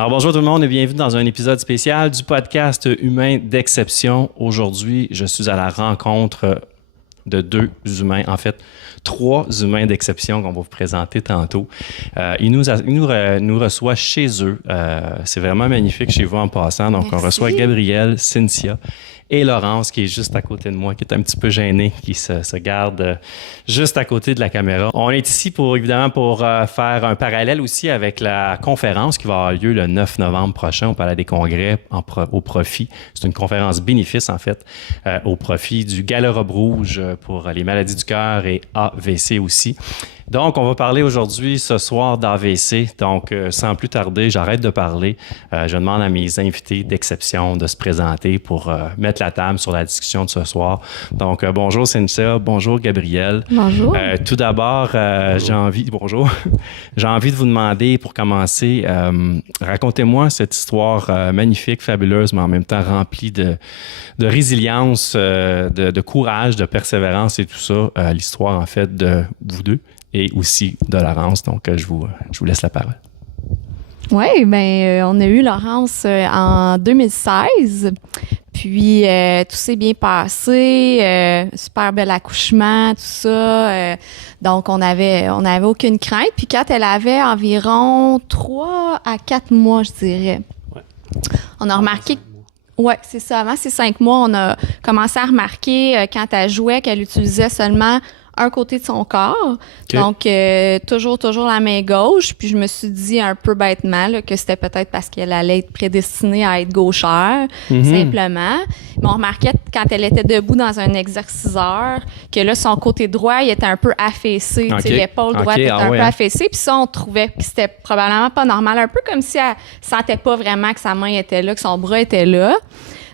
Alors bonjour tout le monde et bienvenue dans un épisode spécial du podcast Humain d'exception. Aujourd'hui, je suis à la rencontre de deux humains, en fait, trois humains d'exception qu'on va vous présenter tantôt. Ils nous reçoivent chez eux. C'est vraiment magnifique chez vous en passant. Donc, Merci. on reçoit Gabrielle, Cynthia et Laurence, qui est juste à côté de moi, qui est un petit peu gênée, qui se garde juste à côté de la caméra. On est ici évidemment pour faire un parallèle aussi avec la conférence qui va avoir lieu le 9 novembre prochain au Palais des Congrès au profit. C'est une conférence bénéfice, en fait, au profit du Gala Robe Rouge pour les maladies du cœur et AVC aussi. Donc, on va parler aujourd'hui, ce soir, d'AVC. Donc, sans plus tarder, j'arrête de parler. Je demande à mes invités d'exception de se présenter pour mettre la table sur la discussion de ce soir. Donc, bonjour Cynthia, bonjour Gabrielle. Bonjour. Tout d'abord, j'ai envie de vous demander, pour commencer, racontez-moi cette histoire magnifique, fabuleuse, mais en même temps remplie de résilience, de courage, de persévérance et tout ça. L'histoire, en fait, de vous deux et aussi de Laurence. Donc, je vous laisse la parole. Oui, on a eu Laurence en 2016. Puis, tout s'est bien passé. Super bel accouchement, tout ça. Donc, on avait aucune crainte. Puis, quand elle avait environ 3 à 4 mois, je dirais, Ouais. On a remarqué... Oui, c'est ça. Avant ces 5 mois, on a commencé à remarquer quand elle jouait qu'elle utilisait seulement un côté de son corps. Okay. Donc, toujours la main gauche. Puis, je me suis dit un peu bêtement là, que c'était peut-être parce qu'elle allait être prédestinée à être gauchère, simplement. Mais on remarquait quand elle était debout dans un exerciceur que là, son côté droit, il était un peu affaissé. Okay. L'épaule droite était un peu affaissée. Puis ça, on trouvait que c'était probablement pas normal. Un peu comme si elle sentait pas vraiment que sa main était là, que son bras était là.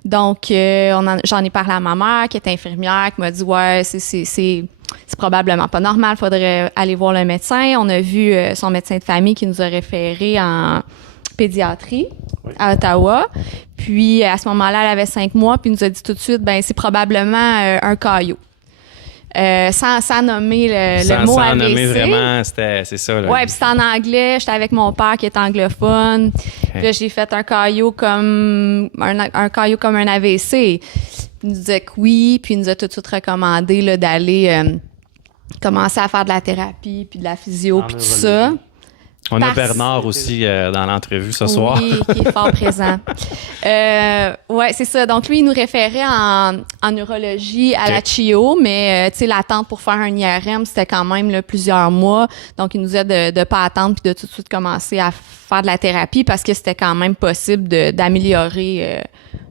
Donc, j'en ai parlé à ma mère, qui est infirmière, qui m'a dit « Ouais, c'est probablement pas normal, il faudrait aller voir le médecin. » On a vu son médecin de famille qui nous a référé en pédiatrie à Ottawa. Puis, à ce moment-là, elle avait 5 mois, puis il nous a dit tout de suite « c'est probablement un caillot. » Sans nommer le mot AVC. Sans nommer vraiment, c'est ça. Oui, puis c'était en anglais. J'étais avec mon père qui est anglophone. Okay. Puis là, j'ai fait un caillot comme un AVC. Il nous disait que oui, puis il nous a tout de suite recommandé là, d'aller commencer à faire de la thérapie, puis de la physio, puis tout ça. On a Bernard aussi dans l'entrevue ce soir. Oui, qui est fort présent. Oui, c'est ça. Donc, lui, il nous référait en neurologie à la CHIO, mais l'attente pour faire un IRM, c'était quand même là, plusieurs mois. Donc, il nous disait de ne pas attendre puis de tout de suite commencer à faire de la thérapie parce que c'était quand même possible d'améliorer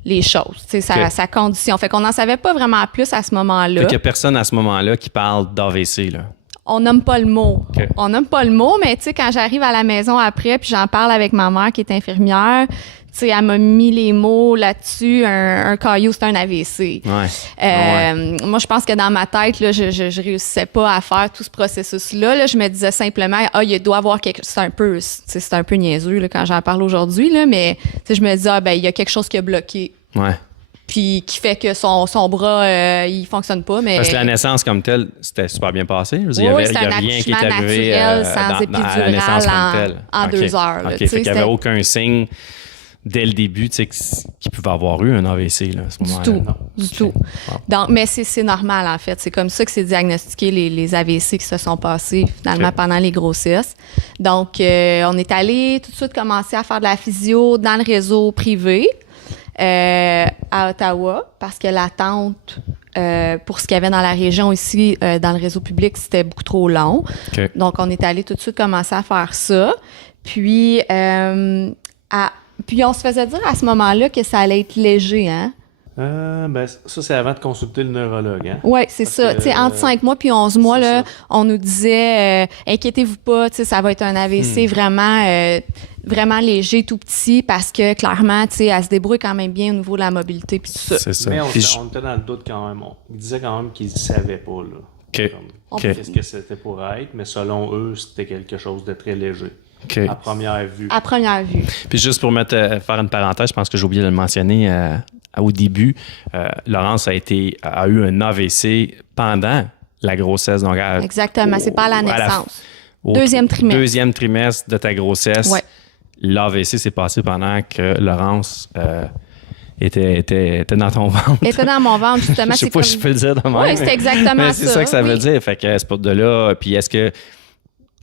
les choses, sa condition. Fait qu'on n'en savait pas vraiment plus à ce moment-là. Fait qu'il n'y a personne à ce moment-là qui parle d'AVC, là. On nomme pas le mot. Okay. On nomme pas le mot, mais quand j'arrive à la maison après, puis j'en parle avec ma mère qui est infirmière, elle m'a mis les mots là-dessus. Un caillot, c'est un AVC. Ouais. Moi, je pense que dans ma tête, là, je réussissais pas à faire tout ce processus-là. Là, je me disais simplement, il doit y avoir quelque chose. C'est un peu niaiseux là, quand j'en parle aujourd'hui, là, mais je me dis, il y a quelque chose qui a bloqué. Ouais. Puis qui fait que son bras, il fonctionne pas. Mais... Parce que la naissance comme telle, c'était super bien passé. Il y a rien qui est arrivé naturel, sans à la naissance comme telle. En 2 heures. Là, fait qu'il n'y avait aucun signe dès le début qu'il pouvait avoir eu un AVC là, à ce moment-là. Du tout. Wow. Donc, mais c'est normal, en fait. C'est comme ça que c'est diagnostiqué les AVC qui se sont passés, finalement, pendant les grossesses. Donc, on est allé tout de suite commencer à faire de la physio dans le réseau privé. À Ottawa, parce que l'attente pour ce qu'il y avait dans la région ici, dans le réseau public, c'était beaucoup trop long. Okay. Donc, on est allé tout de suite commencer à faire ça. Puis, puis on se faisait dire à ce moment-là que ça allait être léger, hein? Ça, c'est avant de consulter le neurologue. Hein? Oui, c'est ça. Entre 5 mois puis 11 mois, là, on nous disait inquiétez-vous pas, ça va être un AVC vraiment léger, tout petit, parce que clairement, elle se débrouille quand même bien au niveau de la mobilité puis tout ça. C'est ça. Mais on était dans le doute quand même. Il disait quand même qu'ils ne savaient pas. Là. Qu'est-ce que c'était pour être, mais selon eux, c'était quelque chose de très léger. Okay. À première vue. À première vue. Puis juste pour faire une parenthèse, je pense que j'ai oublié de le mentionner au début, Laurence a eu un AVC pendant la grossesse. Donc exactement, c'est pas à la naissance. Deuxième trimestre. Deuxième trimestre de ta grossesse. Ouais. l'AVC s'est passé pendant que Laurence était dans ton ventre. Était dans mon ventre, justement. Je sais pas si je peux le dire de même. Oui, c'est exactement ça. C'est ça que ça veut dire. Fait que c'est pas de là. Puis est-ce que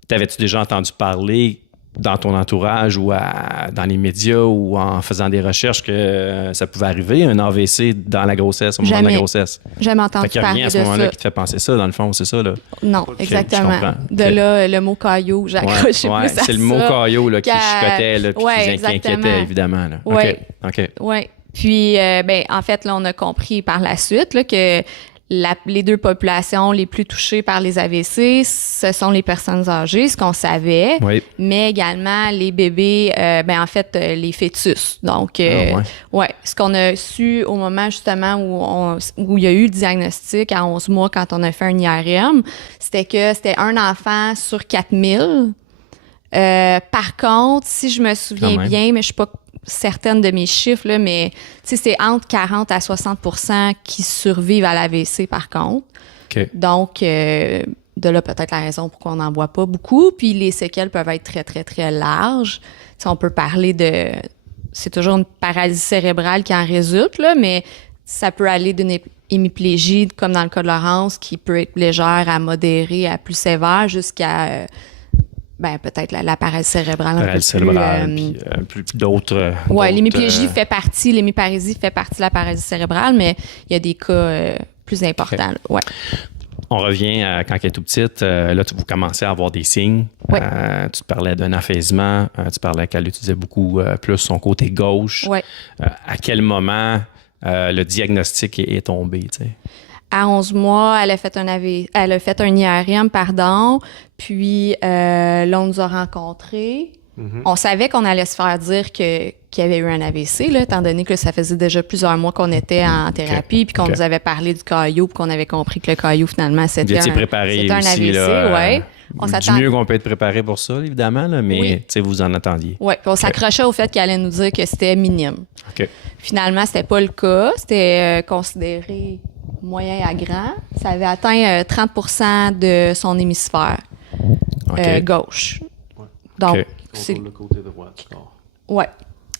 t'avais-tu déjà entendu parler dans ton entourage ou dans les médias ou en faisant des recherches que ça pouvait arriver, un AVC dans la grossesse, au moment de la grossesse? Jamais entendu parler de ça. Fait qu'il n'y a rien à ce moment-là qui te fait penser ça, dans le fond, c'est ça, là? Non, exactement. De là, le mot caillot, j'ai accroché plus à ça. C'est le mot caillot là, qui chicotait, là, puis qui inquiétait, évidemment. Oui. Ouais. Puis, en fait, là, on a compris par la suite là, que les deux populations les plus touchées par les AVC, ce sont les personnes âgées, ce qu'on savait, mais également les bébés, en fait, les fœtus. Donc, ce qu'on a su au moment justement où il y a eu le diagnostic à 11 mois quand on a fait un IRM, c'était que c'était un enfant sur 4000. Par contre, si je me souviens bien, mais je suis pas certaines de mes chiffres, là, mais c'est entre 40 à 60% qui survivent à l'AVC, par contre. Okay. Donc, de là, peut-être la raison pourquoi on n'en voit pas beaucoup. Puis, les séquelles peuvent être très, très, très larges. T'sais, on peut parler de... C'est toujours une paralysie cérébrale qui en résulte, là, mais ça peut aller d'une hémiplégie, comme dans le cas de Laurence, qui peut être légère à modérée à plus sévère, jusqu'à... peut-être la paralysie cérébrale. Puis d'autres... Oui, l'hémiplégie fait partie, l'hémiparésie fait partie de la paralysie cérébrale, mais il y a des cas plus importants. Okay. Ouais. On revient à quand elle est tout petite. Là, vous commencez à avoir des signes. Ouais. Tu te parlais d'un affaissement. Tu parlais qu'elle utilisait beaucoup plus son côté gauche. Ouais. À quel moment le diagnostic est tombé, tu sais? À 11 mois, elle a fait un IRM, puis là, on nous a rencontrés. Mm-hmm. On savait qu'on allait se faire dire qu'il y avait eu un AVC, là, étant donné que ça faisait déjà plusieurs mois qu'on était en thérapie, puis qu'on nous avait parlé du caillot, puis qu'on avait compris que le caillot, finalement, c'était un AVC. Ouais. Du mieux qu'on peut être préparé pour ça, évidemment, là, mais vous en attendiez. Oui, puis on s'accrochait au fait qu'elle allait nous dire que c'était minime. Okay. Finalement, c'était pas le cas. C'était considéré moyen à grand. Ça avait atteint 30% de son hémisphère gauche. Ouais. Donc, c'est le côté droit du corps. Oui.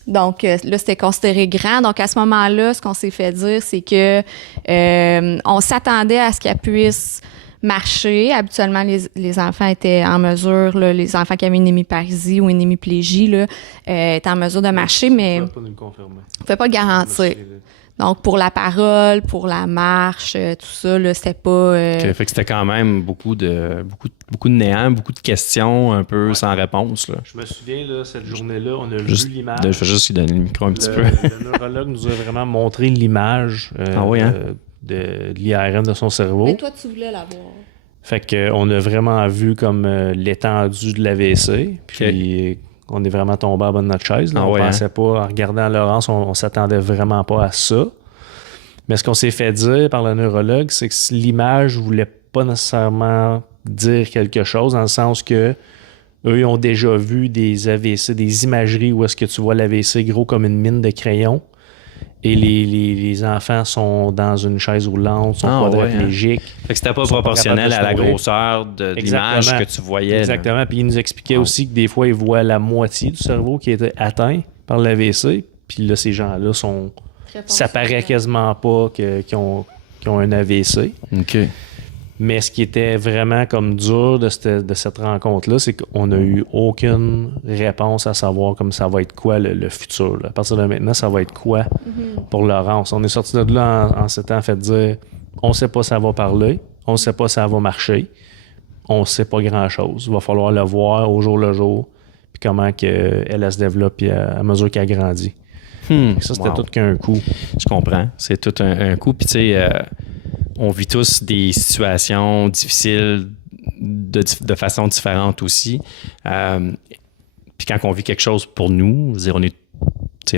Donc, là, c'était considéré grand. Donc, à ce moment-là, ce qu'on s'est fait dire, c'est que on s'attendait à ce qu'elle puisse marcher. Habituellement, les enfants étaient en mesure, là, les enfants qui avaient une hémiparésie ou une hémiplégie, là, étaient en mesure de marcher, mais on ne pouvait pas garantir. Donc, pour la parole, pour la marche, tout ça, là, c'était pas... Fait que c'était quand même beaucoup de néant, beaucoup de questions un peu sans réponse. Là. Je me souviens, là, cette journée-là, on a vu l'image. Je vais juste lui donner le micro un petit peu. Le neurologue nous a vraiment montré l'image de l'IRM de son cerveau. Mais toi, tu voulais la voir. Fait qu'on a vraiment vu comme l'étendue de l'AVC. Puis... On est vraiment tombé en bas de notre chaise. Là. On pensait pas, en regardant Laurence, on s'attendait vraiment pas à ça. Mais ce qu'on s'est fait dire par le neurologue, c'est que l'image voulait pas nécessairement dire quelque chose, dans le sens que eux, ils ont déjà vu des AVC, des imageries où est-ce que tu vois l'AVC gros comme une mine de crayon. Et les enfants sont dans une chaise roulante, sont quadriplégiques. Fait que c'était pas proportionnel à la grosseur de l'image que tu voyais. Exactement. Là. Puis il nous expliquait aussi que des fois, ils voient la moitié du cerveau qui était atteint par l'AVC. Puis là, ces gens-là sont... Ça paraît quasiment pas qu'ils ont un AVC. OK. Mais ce qui était vraiment comme dur de cette rencontre-là, c'est qu'on n'a eu aucune réponse à savoir comme ça va être quoi le futur. Là. À partir de maintenant, ça va être quoi pour Laurence. On est sorti de là en s'étant fait dire on ne sait pas si ça va parler, on ne sait pas si ça va marcher, on ne sait pas grand-chose. Il va falloir le voir au jour le jour, puis comment elle se développe à mesure qu'elle grandit. Ça, c'était tout qu'un coup. Je comprends. C'est tout un coup. Puis tu sais... on vit tous des situations difficiles de façon différente aussi. Puis quand on vit quelque chose pour nous,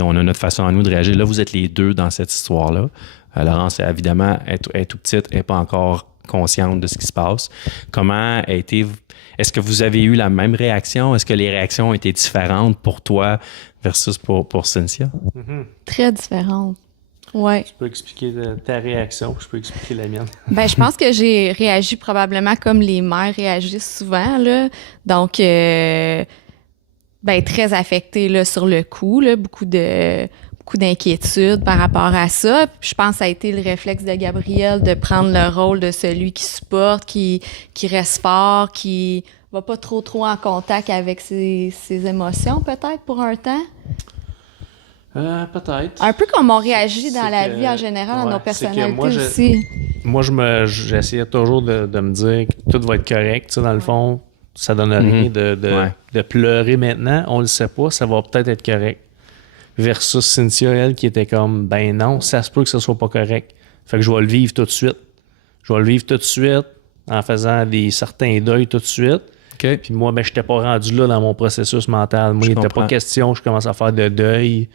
on a notre façon à nous de réagir. Là, vous êtes les deux dans cette histoire-là. Laurence, évidemment, est tout petite, elle n'est pas encore consciente de ce qui se passe. Comment a été... Est-ce que vous avez eu la même réaction? Est-ce que les réactions ont été différentes pour toi versus pour Cynthia? Très différentes. Ouais. Tu peux expliquer ta réaction, je peux expliquer la mienne. Je pense que j'ai réagi probablement comme les mères réagissent souvent, là. Donc, très affectée là, sur le coup, là, beaucoup d'inquiétudes par rapport à ça. Puis je pense que ça a été le réflexe de Gabriel de prendre le rôle de celui qui supporte, qui reste fort, qui va pas trop en contact avec ses émotions, peut-être, pour un temps. Peut-être. Un peu comme on réagit dans la vie en général, dans nos personnalités aussi. Moi, j'essayais toujours de me dire que tout va être correct. Tu sais, dans le fond, ça donne rien de pleurer maintenant. On le sait pas, ça va peut-être être correct. Versus Cynthia, elle, qui était comme, ben non, ça se peut que ce soit pas correct. Fait que je vais le vivre tout de suite. Je vais le vivre tout de suite en faisant certains deuils tout de suite. Okay. Puis moi, ben, je n'étais pas rendu là dans mon processus mental. Moi, il n'était pas question que je commence à faire de deuil,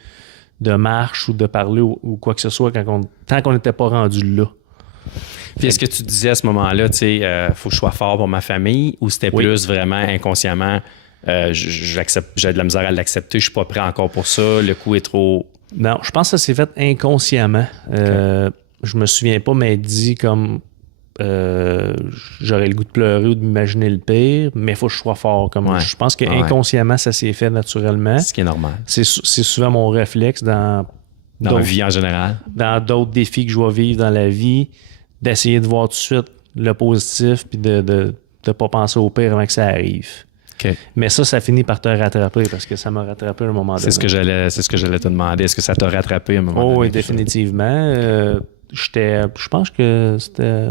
de marche ou de parler ou quoi que ce soit tant qu'on n'était pas rendu là. Puis est-ce que tu disais à ce moment-là, tu sais, faut que je sois fort pour ma famille, ou c'était plus vraiment inconsciemment, j'ai de la misère à l'accepter, je suis pas prêt encore pour ça, le coup est trop... Non, je pense que ça s'est fait inconsciemment. Je me souviens pas m'être dit comme j'aurais le goût de pleurer ou de m'imaginer le pire, mais il faut que je sois fort. Je pense que inconsciemment, ça s'est fait naturellement. Ce qui est normal. C'est souvent mon réflexe dans la vie en général. Dans d'autres défis que je vais vivre dans la vie, d'essayer de voir tout de suite le positif puis de pas penser au pire avant que ça arrive. Okay. Mais ça finit par te rattraper parce que ça m'a rattrapé à un moment donné. C'est ce que j'allais te demander. Est-ce que ça t'a rattrapé à un moment donné? Oui, définitivement. Je pense que c'était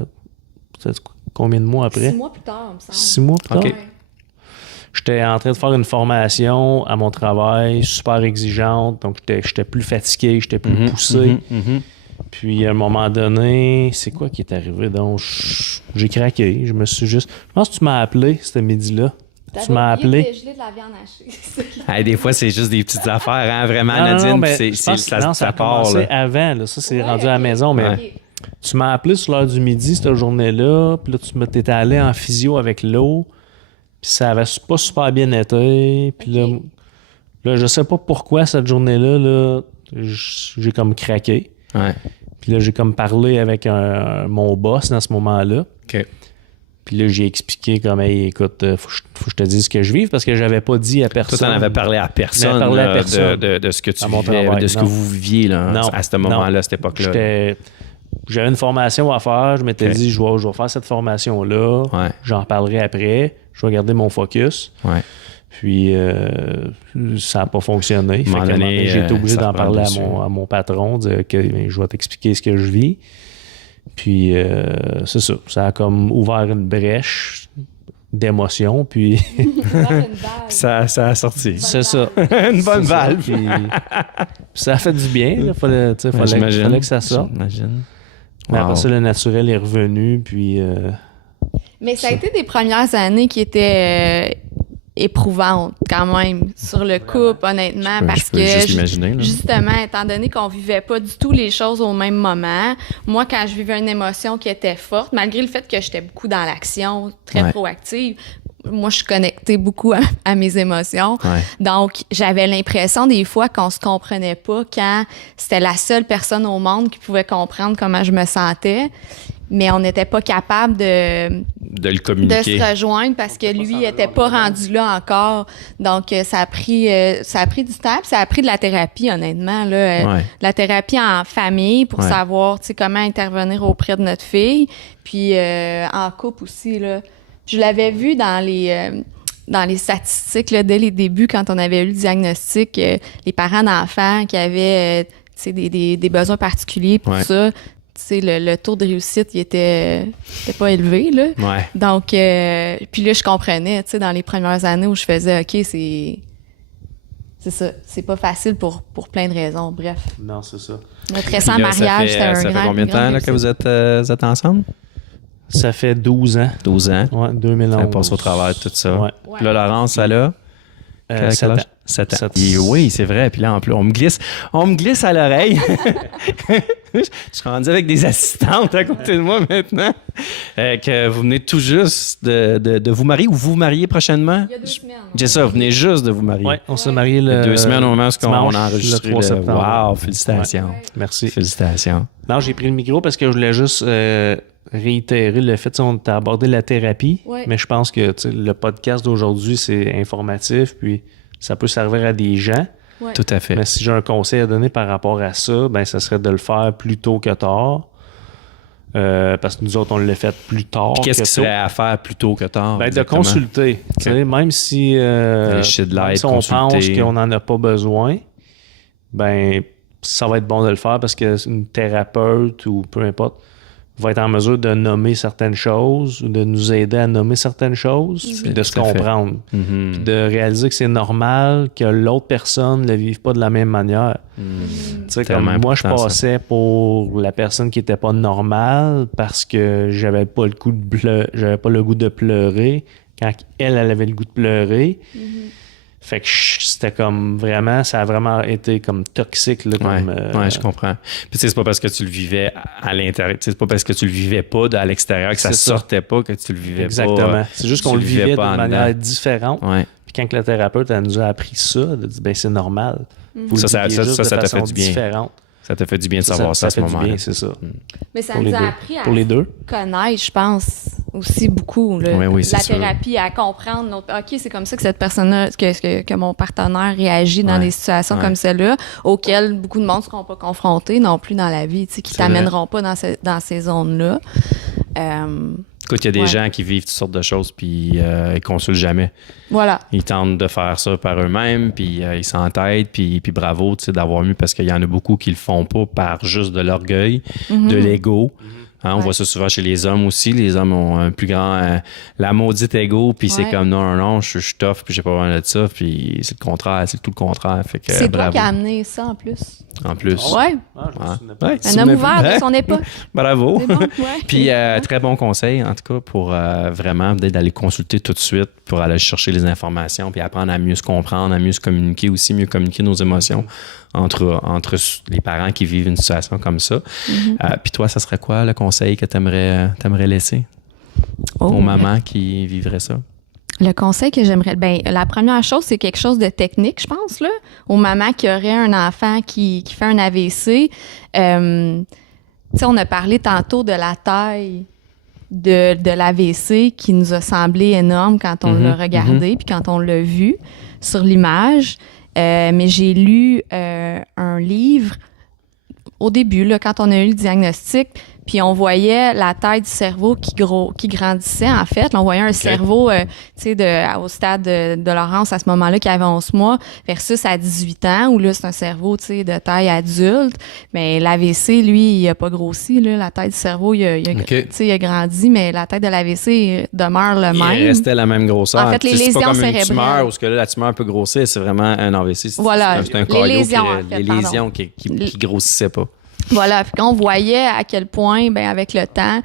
combien de mois après? 6 mois plus tard, il me semble. 6 mois plus tard? Okay. J'étais en train de faire une formation à mon travail, super exigeante, donc j'étais plus fatigué, j'étais plus poussé. Puis à un moment donné, c'est quoi qui est arrivé? Donc, j'ai craqué. Je me suis juste... Je pense que tu m'as appelé ce midi-là. Tu m'as appelé. Gelé de la viande hachée. Des fois, c'est juste des petites affaires, hein, vraiment, Nadine. Ça a part. Commencé avant. Là. Ça, c'est rendu à la maison. Mais tu m'as appelé sur l'heure du midi, cette journée-là. Puis là, tu étais allé en physio avec l'eau. Puis ça avait pas super bien été. Puis là, je sais pas pourquoi cette journée-là, là, j'ai comme craqué. Ouais. Puis là, j'ai comme parlé avec mon boss dans ce moment-là. OK. Puis là, j'ai expliqué comme, hey, écoute, faut que je te dise ce que je vive parce que j'avais pas dit à personne. Toi, t'en avais parlé à personne, de ce que tu vivais, de ce que vous viviez là, à ce moment-là, à cette époque-là. J'avais une formation à faire. Je m'étais dit, je vais faire cette formation-là. Ouais. J'en reparlerai après. Je vais garder mon focus. Ouais. Puis, ça n'a pas fonctionné. J'ai été obligé d'en parler à mon patron, dire que je vais t'expliquer ce que je vis. Puis, c'est ça. Ça a comme ouvert une brèche d'émotion. Puis, ça a sorti. C'est ça. Une bonne valve. Puis, ça a fait du bien. Il fallait que ça sorte. J'imagine. Mais après ça, le naturel est revenu. Puis, mais ça a été des premières années qui étaient éprouvantes quand même sur le couple, honnêtement, parce que justement, étant donné qu'on vivait pas du tout les choses au même moment, moi, quand je vivais une émotion qui était forte, malgré le fait que j'étais beaucoup dans l'action, très proactive, moi, je suis connectée beaucoup à mes émotions. Ouais. Donc, j'avais l'impression des fois qu'on se comprenait pas quand c'était la seule personne au monde qui pouvait comprendre comment je me sentais. Mais on n'était pas capable de le communiquer, de se rejoindre parce que lui n'était pas rendu là encore. Donc, ça a pris du temps, puis ça a pris de la thérapie, honnêtement. Là, la thérapie en famille pour savoir comment intervenir auprès de notre fille, puis en couple aussi. Là. Je l'avais vu dans les statistiques là, dès les débuts, quand on avait eu le diagnostic, les parents d'enfants qui avaient des besoins particuliers pour ça. Le taux de réussite, il était pas élevé, là. Ouais. Donc, puis là, je comprenais, dans les premières années où je faisais, OK, c'est ça. C'est pas facile pour plein de raisons. Bref. Non, c'est ça. Notre récent mariage, c'était un grand... Ça fait combien de temps là, que vous êtes ensemble? Ça fait 12 ans. 12 ans? Oui, 2011. Ça passe au travers de tout ça. Ouais. Puis là, Laurence, ça là? 7 ans. 7 ans. Et oui, c'est vrai. Puis là, en plus, on me glisse à l'oreille. Je suis rendu avec des assistantes à côté de moi maintenant. Que vous venez tout juste de vous marier ou vous mariez prochainement? Il y a 2 semaines. J'ai ça, vous venez juste de vous marier. Oui, on s'est marié le 2 semaines au moment où on a enregistré le 3 septembre. Wow, félicitations. Ouais. Merci. Félicitations. Non, j'ai pris le micro parce que je voulais juste réitérer le fait qu'on t'a abordé la thérapie, mais je pense que le podcast d'aujourd'hui, c'est informatif, puis ça peut servir à des gens. Ouais. Tout à fait. Mais si j'ai un conseil à donner par rapport à ça, ben ça serait de le faire plus tôt que tard. Parce que nous autres, on l'a fait plus tard. Puis qu'est-ce que qui serait à faire plus tôt que tard? Ben, de consulter. Okay. Même si, même si on pense qu'on n'en a pas besoin, ben ça va être bon de le faire parce qu'une thérapeute ou peu importe va être en mesure de nommer certaines choses ou de nous aider à nommer certaines choses, puis de se comprendre. Puis de réaliser que c'est normal que l'autre personne ne le vive pas de la même manière. Tu sais, comme moi, je passais pour la personne qui n'était pas normale parce que j'avais pas le goût de pleurer quand elle avait le goût de pleurer. Fait que c'était comme vraiment, ça a vraiment été comme toxique. Là, je comprends. Puis c'est pas parce que tu le vivais à l'intérieur, c'est pas parce que tu le vivais pas à l'extérieur que ça sortait pas que tu le vivais pas. Exactement. C'est juste qu'on le vivait d'une manière différente. Ouais. Puis quand la thérapeute elle nous a appris ça, elle a dit ben c'est normal. Ça t'a fait du bien. Différente. Ça t'a fait du bien de savoir ça à ce moment-là. C'est ça. Mais ça nous a appris à connaître, je pense, aussi beaucoup. Là, oui, la thérapie, à comprendre. OK, c'est comme ça que cette personne-là, que mon partenaire réagit dans des situations comme celle-là, auxquelles beaucoup de monde ne seront pas confrontés non plus dans la vie, qui ne t'amèneront pas dans ces zones-là. Écoute, il y a des gens qui vivent toutes sortes de choses, puis ils consultent jamais. Voilà. Ils tentent de faire ça par eux-mêmes, puis ils s'entêtent, puis bravo d'avoir mis, parce qu'il y en a beaucoup qui le font pas par juste de l'orgueil, de l'ego. Hein, on voit ça souvent chez les hommes aussi. Les hommes ont un plus grand... la maudite ego, puis c'est comme non, je suis tough, puis j'ai pas besoin de ça, puis c'est le contraire, c'est tout le contraire. Fait que, c'est toi qui as amené ça en plus. En plus. Ouais. Un homme ouvert de son époque. Bravo. Bon, puis très bon conseil, en tout cas, pour vraiment d'aller consulter tout de suite, pour aller chercher les informations, puis apprendre à mieux se comprendre, à mieux se communiquer aussi, mieux communiquer nos émotions entre les parents qui vivent une situation comme ça. Puis toi, ça serait quoi le conseil que tu aimerais laisser aux mamans qui vivraient ça? Le conseil que j'aimerais... la première chose, c'est quelque chose de technique, je pense, là. Aux mamans qui auraient un enfant qui fait un AVC. Tu sais, on a parlé tantôt de la taille de l'AVC qui nous a semblé énorme quand on l'a regardé puis quand on l'a vu sur l'image. Mais j'ai lu un livre au début, là, quand on a eu le diagnostic, puis on voyait la taille du cerveau qui grandissait, en fait. Là, on voyait un cerveau, tu sais, au stade de Laurence, à ce moment-là, qui avait 11 mois, versus à 18 ans, où là, c'est un cerveau, tu sais, de taille adulte. Mais l'AVC, lui, il a pas grossi, là. La taille du cerveau, il a grandi, mais la taille de l'AVC demeure le même. Il restait la même grosseur. En fait, les lésions cérébrales. C'est pas comme une tumeur, où que là, la tumeur peut grossir, c'est vraiment un AVC. Voilà. C'est un cardio les lésions qui grossissaient pas. Voilà, puis on voyait à quel point, avec le temps,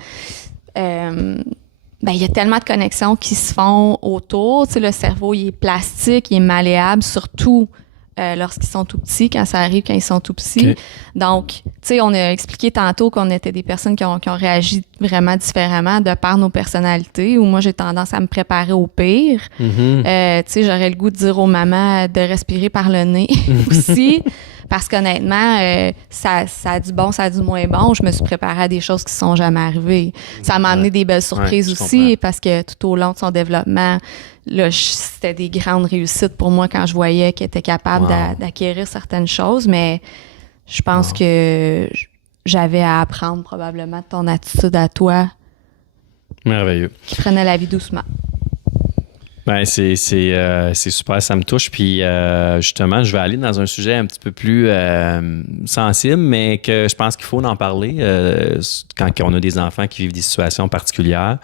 il y a tellement de connexions qui se font autour. Tu sais, le cerveau, il est plastique, il est malléable, surtout lorsqu'ils sont tout petits, quand ça arrive quand ils sont tout petits. Okay. Donc, tu sais, on a expliqué tantôt qu'on était des personnes qui ont réagi vraiment différemment de par nos personnalités, où moi, j'ai tendance à me préparer au pire. Tu sais, j'aurais le goût de dire aux mamans de respirer par le nez aussi. Parce qu'honnêtement, ça a du bon, ça a du moins bon. Je me suis préparée à des choses qui ne sont jamais arrivées. Ça m'a amené des belles surprises aussi, parce que tout au long de son développement, là, c'était des grandes réussites pour moi quand je voyais qu'elle était capable d'acquérir certaines choses. Mais je pense que j'avais à apprendre probablement de ton attitude à toi. Merveilleux. Qui prenait la vie doucement. Ben c'est super, ça me touche. Puis justement, je vais aller dans un sujet un petit peu plus sensible, mais que je pense qu'il faut en parler quand on a des enfants qui vivent des situations particulières.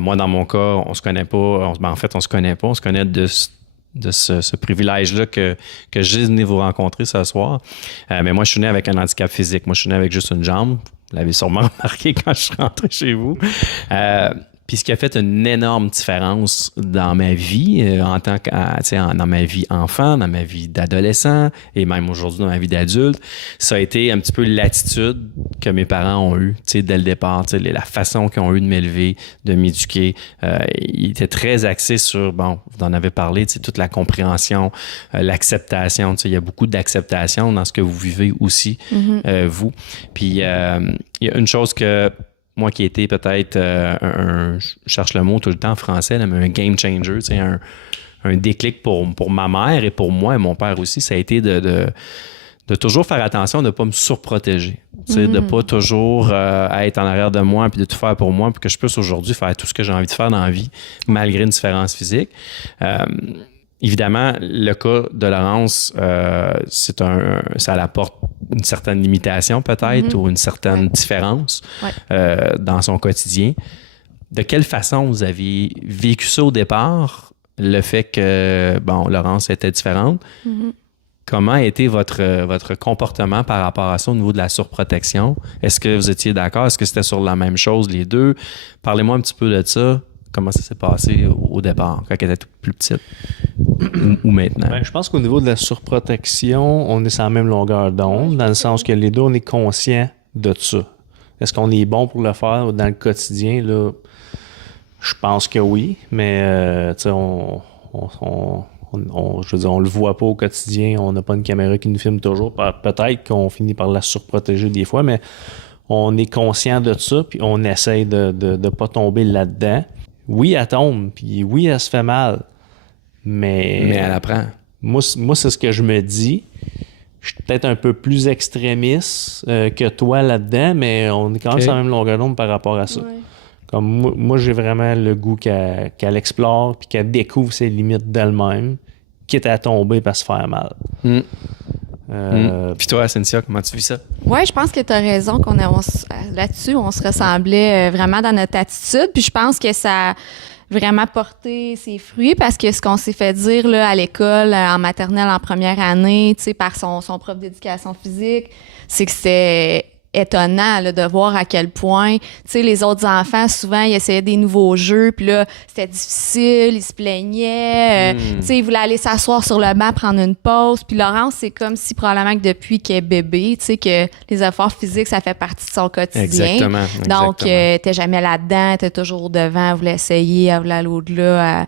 Moi, dans mon cas, on se connaît pas. En fait, on se connaît pas. On se connaît de ce privilège-là que j'ai venu vous rencontrer ce soir. Mais moi, je suis né avec un handicap physique. Moi, je suis né avec juste une jambe. Vous l'avez sûrement remarqué quand je suis rentré chez vous. Puis ce qui a fait une énorme différence dans ma vie, dans ma vie enfant, dans ma vie d'adolescent et même aujourd'hui dans ma vie d'adulte, ça a été un petit peu l'attitude que mes parents ont eue dès le départ, la façon qu'ils ont eu de m'élever, de m'éduquer. Ils étaient très axés sur, vous en avez parlé, toute la compréhension, l'acceptation. Il y a beaucoup d'acceptation dans ce que vous vivez aussi, vous. Puis il y a une chose que moi qui ai été peut-être je cherche le mot tout le temps en français, là, mais un game changer, un déclic pour ma mère et pour moi et mon père aussi, ça a été de toujours faire attention de ne pas me surprotéger. De ne pas toujours être en arrière de moi puis de tout faire pour moi pour que je puisse aujourd'hui faire tout ce que j'ai envie de faire dans la vie, malgré une différence physique. Évidemment, le cas de Laurence, ça apporte une certaine limitation peut-être ou une certaine différence dans son quotidien. De quelle façon vous avez vécu ça au départ, le fait que, Laurence était différente? Comment a été votre comportement par rapport à ça au niveau de la surprotection? Est-ce que vous étiez d'accord? Est-ce que c'était sur la même chose, les deux? Parlez-moi un petit peu de ça. Comment ça s'est passé au départ, quand elle était plus petite ou maintenant? Je pense qu'au niveau de la surprotection, on est sur la même longueur d'onde, dans le sens que les deux, on est conscients de ça. Est-ce qu'on est bon pour le faire dans le quotidien? Là, je pense que oui, mais on le voit pas au quotidien, on n'a pas une caméra qui nous filme toujours. Peut-être qu'on finit par la surprotéger des fois, mais on est conscient de ça, puis on essaie de ne pas tomber là-dedans. Oui, elle tombe, puis oui, elle se fait mal, mais elle apprend. Moi, c'est ce que je me dis. Je suis peut-être un peu plus extrémiste que toi là-dedans, mais on est quand même sur la même longueur d'onde par rapport à ça. Ouais. Comme moi, j'ai vraiment le goût qu'elle explore puis qu'elle découvre ses limites d'elle-même, quitte à tomber et à se faire mal. Puis toi, Cynthia, comment tu vis ça? Oui, je pense que tu as raison là-dessus, on se ressemblait vraiment dans notre attitude. Puis je pense que ça a vraiment porté ses fruits parce que ce qu'on s'est fait dire là, à l'école, en maternelle, en première année, par son prof d'éducation physique, c'est que c'était étonnant là, de voir à quel point, les autres enfants, souvent, ils essayaient des nouveaux jeux, puis là, c'était difficile, ils se plaignaient, ils voulaient aller s'asseoir sur le banc, prendre une pause, puis Laurence, c'est comme si probablement que depuis qu'elle est bébé, que les efforts physiques, ça fait partie de son quotidien. Exactement. Donc, elle n'était jamais là-dedans, elle était toujours devant, elle voulait essayer, elle voulait aller au-delà.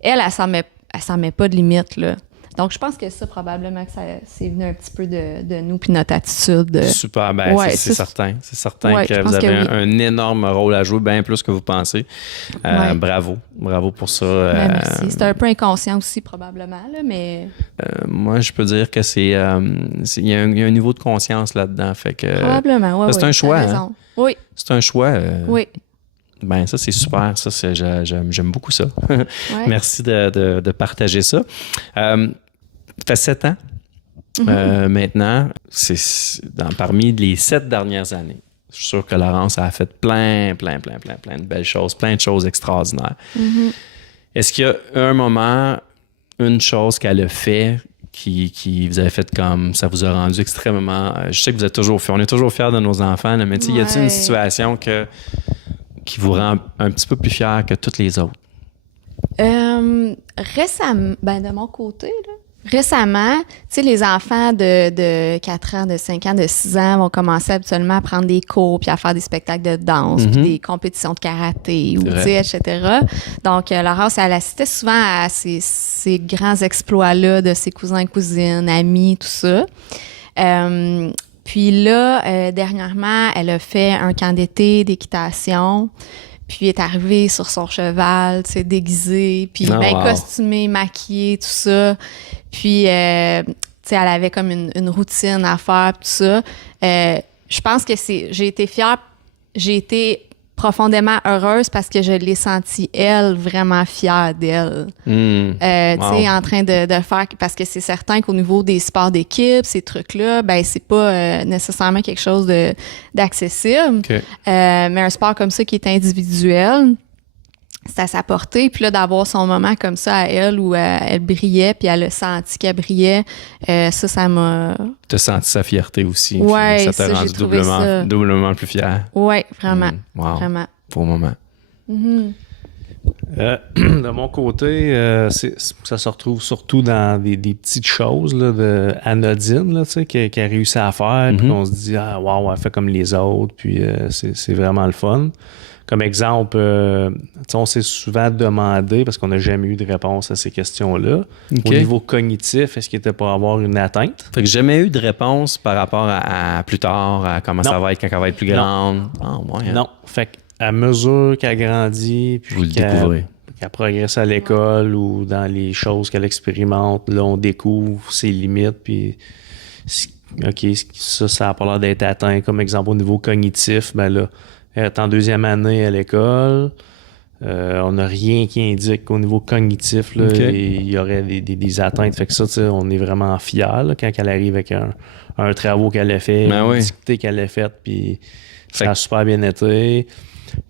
Elle s'en met pas de limite, là. Donc, je pense que ça, probablement, que c'est venu un petit peu de nous puis notre attitude. Super, c'est certain. C'est certain que vous avez un énorme rôle à jouer, bien plus que vous pensez. Bravo pour ça. Merci. C'était un peu inconscient aussi, probablement, là, mais... moi, je peux dire que il y a un niveau de conscience là-dedans. Fait que, probablement, oui. C'est un choix. Hein? Oui. C'est un choix. Oui. Ben ça, c'est super. Ça, j'aime beaucoup ça. Merci de partager ça. Ça fait 7 ans maintenant. C'est parmi les 7 dernières années. Je suis sûr que Laurence a fait plein de belles choses, plein de choses extraordinaires. Est-ce qu'il y a un moment, une chose qu'elle a fait qui vous avez fait comme ça vous a rendu extrêmement... je sais que vous êtes on est toujours fiers de nos enfants, là, mais y a-t-il une situation qui vous rend un petit peu plus fier que toutes les autres? Récemment, de mon côté, là, récemment, les enfants de 4 ans, de 5 ans, de 6 ans vont commencer habituellement à prendre des cours puis à faire des spectacles de danse puis des compétitions de karaté, etc. Donc, Laurence, elle assistait souvent à ces grands exploits-là de ses cousins et cousines, amis, tout ça. Puis là, dernièrement, elle a fait un camp d'été d'équitation. Puis est arrivée sur son cheval, déguisée, puis costumée, maquillée, tout ça. Puis, elle avait comme une routine à faire, tout ça. Je pense que j'ai été fière, j'ai été profondément heureuse parce que je l'ai sentie, elle, vraiment fière d'elle. En train de faire... Parce que c'est certain qu'au niveau des sports d'équipe, ces trucs-là, c'est pas nécessairement quelque chose d'accessible. Okay. Mais un sport comme ça qui est individuel, c'est à sa portée. Puis là, d'avoir son moment comme ça à elle où elle brillait, puis elle a senti qu'elle brillait, ça m'a... Tu as senti sa fierté aussi. Oui, ça t'a rendu doublement plus fière. Oui, vraiment. Vraiment. Beau moment. De mon côté, ça se retrouve surtout dans des petites choses là, anodines là, qu'elle a réussi à faire. Puis on se dit, elle fait comme les autres. Puis c'est vraiment le fun. Comme exemple, on s'est souvent demandé, parce qu'on n'a jamais eu de réponse à ces questions-là, au niveau cognitif, est-ce qu'il était pour avoir une atteinte? Fait que jamais eu de réponse par rapport à plus tard, à comment ça va être quand elle va être plus grande? Non. Fait qu'à mesure qu'elle grandit, puis vous le découvrez. qu'elle progresse à l'école ou dans les choses qu'elle expérimente. Là, on découvre ses limites, puis OK, ça n'a pas l'air d'être atteint. Comme exemple, au niveau cognitif, ben là, elle est en 2e année à l'école. On n'a rien qui indique qu'au niveau cognitif, là, il y aurait des atteintes. Fait que ça, on est vraiment fiers là, quand elle arrive avec un travaux qu'elle a fait, une activité qu'elle a faite, puis ça a super bien été.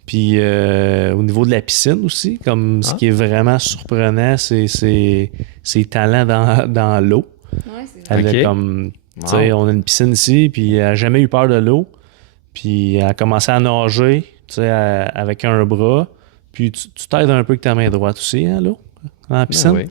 Puis au niveau de la piscine aussi, comme ce qui est vraiment surprenant, c'est ses talents dans l'eau. Ouais, c'est elle a comme, tu sais, on a une piscine ici, puis elle n'a jamais eu peur de l'eau. Puis elle a commencé à nager, tu sais, avec un bras. Puis tu t'aides un peu avec ta main droite aussi, hein, l'eau, dans la piscine. Oui.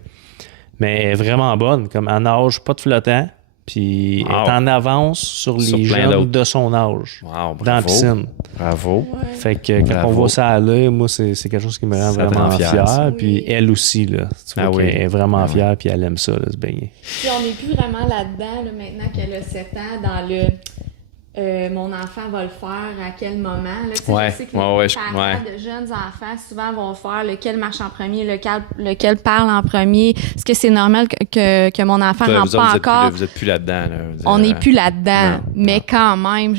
Mais elle est vraiment bonne, comme elle nage pas de flottant. Puis elle est en avance sur les jeunes de son âge dans la piscine. Bravo. Ouais. Fait que quand on voit ça aller, moi, c'est quelque chose qui me rend vraiment fier. Puis elle aussi, là, tu vois qu'elle est vraiment fière, puis elle aime ça, là, se baigner. Puis on n'est plus vraiment là-dedans, là, maintenant qu'elle a 7 ans, dans le... mon enfant va le faire à quel moment. Là, je sais que les parents de jeunes enfants souvent vont faire lequel marche en premier, lequel parle en premier. Est-ce que c'est normal que mon enfant ne rentre pas encore? Vous n'êtes plus là-dedans. Là. On n'est plus là-dedans. Mais quand même,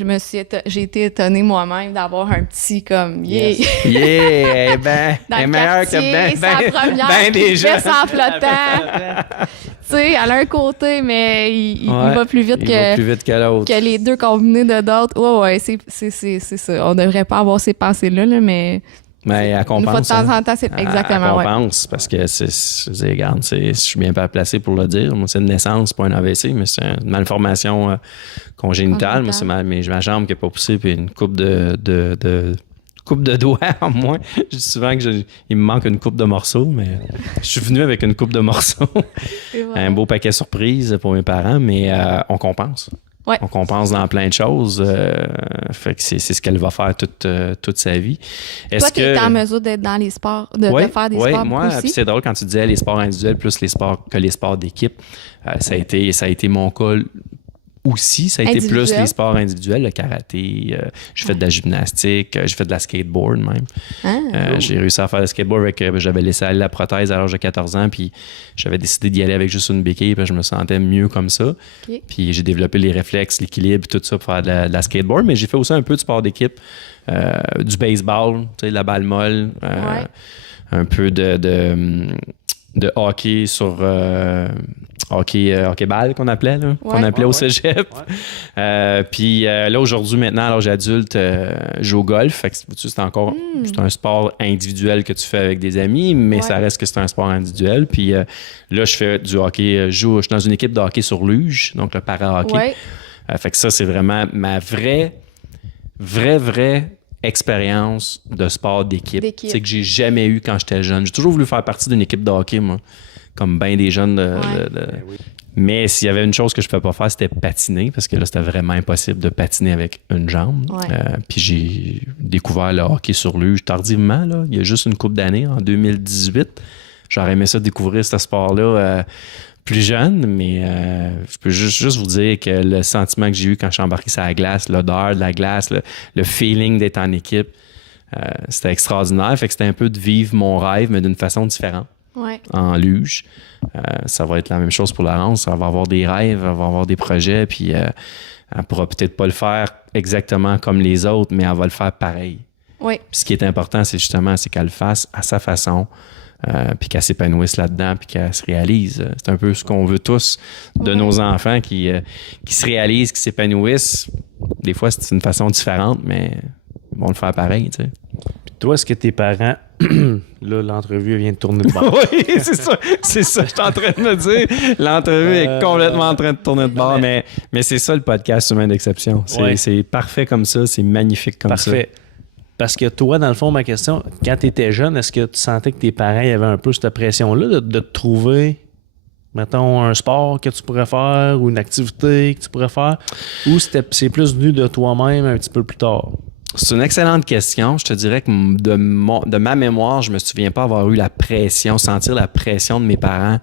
j'ai été étonnée moi-même d'avoir un petit comme yeah, ben, dans le meilleur quartier, que sa première qui fait sans flottant. Tu sais, elle a un côté, mais il va plus vite que l'autre. Que les deux combinés de d'autres. Ouais, c'est ça. On devrait pas avoir ces pensées-là, mais elle compense. Une fois de temps en temps, c'est exactement. Elle compense, parce que je suis bien pas placé pour le dire. Moi, c'est une naissance, pas un AVC, mais c'est une malformation congénitale. Moi, c'est ma jambe qui n'est pas poussée, puis une coupe de doigts en moins. Je dis souvent qu'il me manque une coupe de morceaux, mais je suis venu avec une coupe de morceaux. Un beau paquet surprise pour mes parents, mais on compense. Ouais. On compense dans plein de choses. Fait que c'est ce qu'elle va faire toute sa vie. Toi, tu es en mesure d'être dans les sports, de faire des sports moi, aussi? C'est drôle quand tu disais les sports individuels plus les sports d'équipe. Ça a été mon cas aussi. Ça a été plus les sports individuels, le karaté. J'ai fait de la gymnastique. J'ai fait de la skateboard même. J'ai réussi à faire le skateboard avec... j'avais laissé aller la prothèse à l'âge de 14 ans, puis j'avais décidé d'y aller avec juste une béquille, puis je me sentais mieux comme ça. Okay. Puis j'ai développé les réflexes, l'équilibre, tout ça pour faire de la skateboard. Mais j'ai fait aussi un peu de sport d'équipe, du baseball, tu sais, la balle molle, un peu de hockey sur... hockey-balle qu'on appelait, là, qu'on appelait au cégep. Puis là, aujourd'hui, maintenant, à l'âge adulte, je joue au golf. Fait que, c'est encore c'est un sport individuel que tu fais avec des amis, mais ça reste que c'est un sport individuel. Puis là, je fais du hockey. Je suis dans une équipe de hockey sur luge, donc le para-hockey. Fait que ça, c'est vraiment ma vraie expérience de sport d'équipe. C'est que j'ai jamais eu quand j'étais jeune. J'ai toujours voulu faire partie d'une équipe de hockey, moi. Comme bien des jeunes. Mais s'il y avait une chose que je ne pouvais pas faire, c'était patiner, parce que là, c'était vraiment impossible de patiner avec une jambe. Puis j'ai découvert le hockey sur luge tardivement, là, il y a juste une couple d'années, en 2018. J'aurais aimé ça découvrir ce sport-là plus jeune, mais je peux juste vous dire que le sentiment que j'ai eu quand je suis embarqué sur la glace, l'odeur de la glace, le feeling d'être en équipe, c'était extraordinaire. Fait que c'était un peu de vivre mon rêve, mais d'une façon différente. En luge. Ça va être la même chose pour Laurence. Elle va avoir des rêves, elle va avoir des projets, puis elle pourra peut-être pas le faire exactement comme les autres, mais elle va le faire pareil. Puis ce qui est important, c'est qu'elle le fasse à sa façon, puis qu'elle s'épanouisse là-dedans, puis qu'elle se réalise. C'est un peu ce qu'on veut tous de nos enfants qui se réalisent, qui s'épanouissent. Des fois, c'est une façon différente, mais ils vont le faire pareil, tu sais. Toi, est-ce que tes parents... Là, l'entrevue vient de tourner de bord. Oui, c'est ça. Je suis en train de me dire. L'entrevue est complètement en train de tourner de bord, mais c'est ça le podcast Humain d'exception. C'est parfait comme ça, c'est magnifique comme ça. Parfait. Parce que toi, dans le fond, ma question, quand tu étais jeune, est-ce que tu sentais que tes parents avaient un peu cette pression-là de te trouver, mettons, un sport que tu pourrais faire ou une activité que tu pourrais faire, ou c'est plus venu de toi-même un petit peu plus tard? C'est une excellente question. Je te dirais que de ma mémoire, je me souviens pas avoir eu sentir la pression de mes parents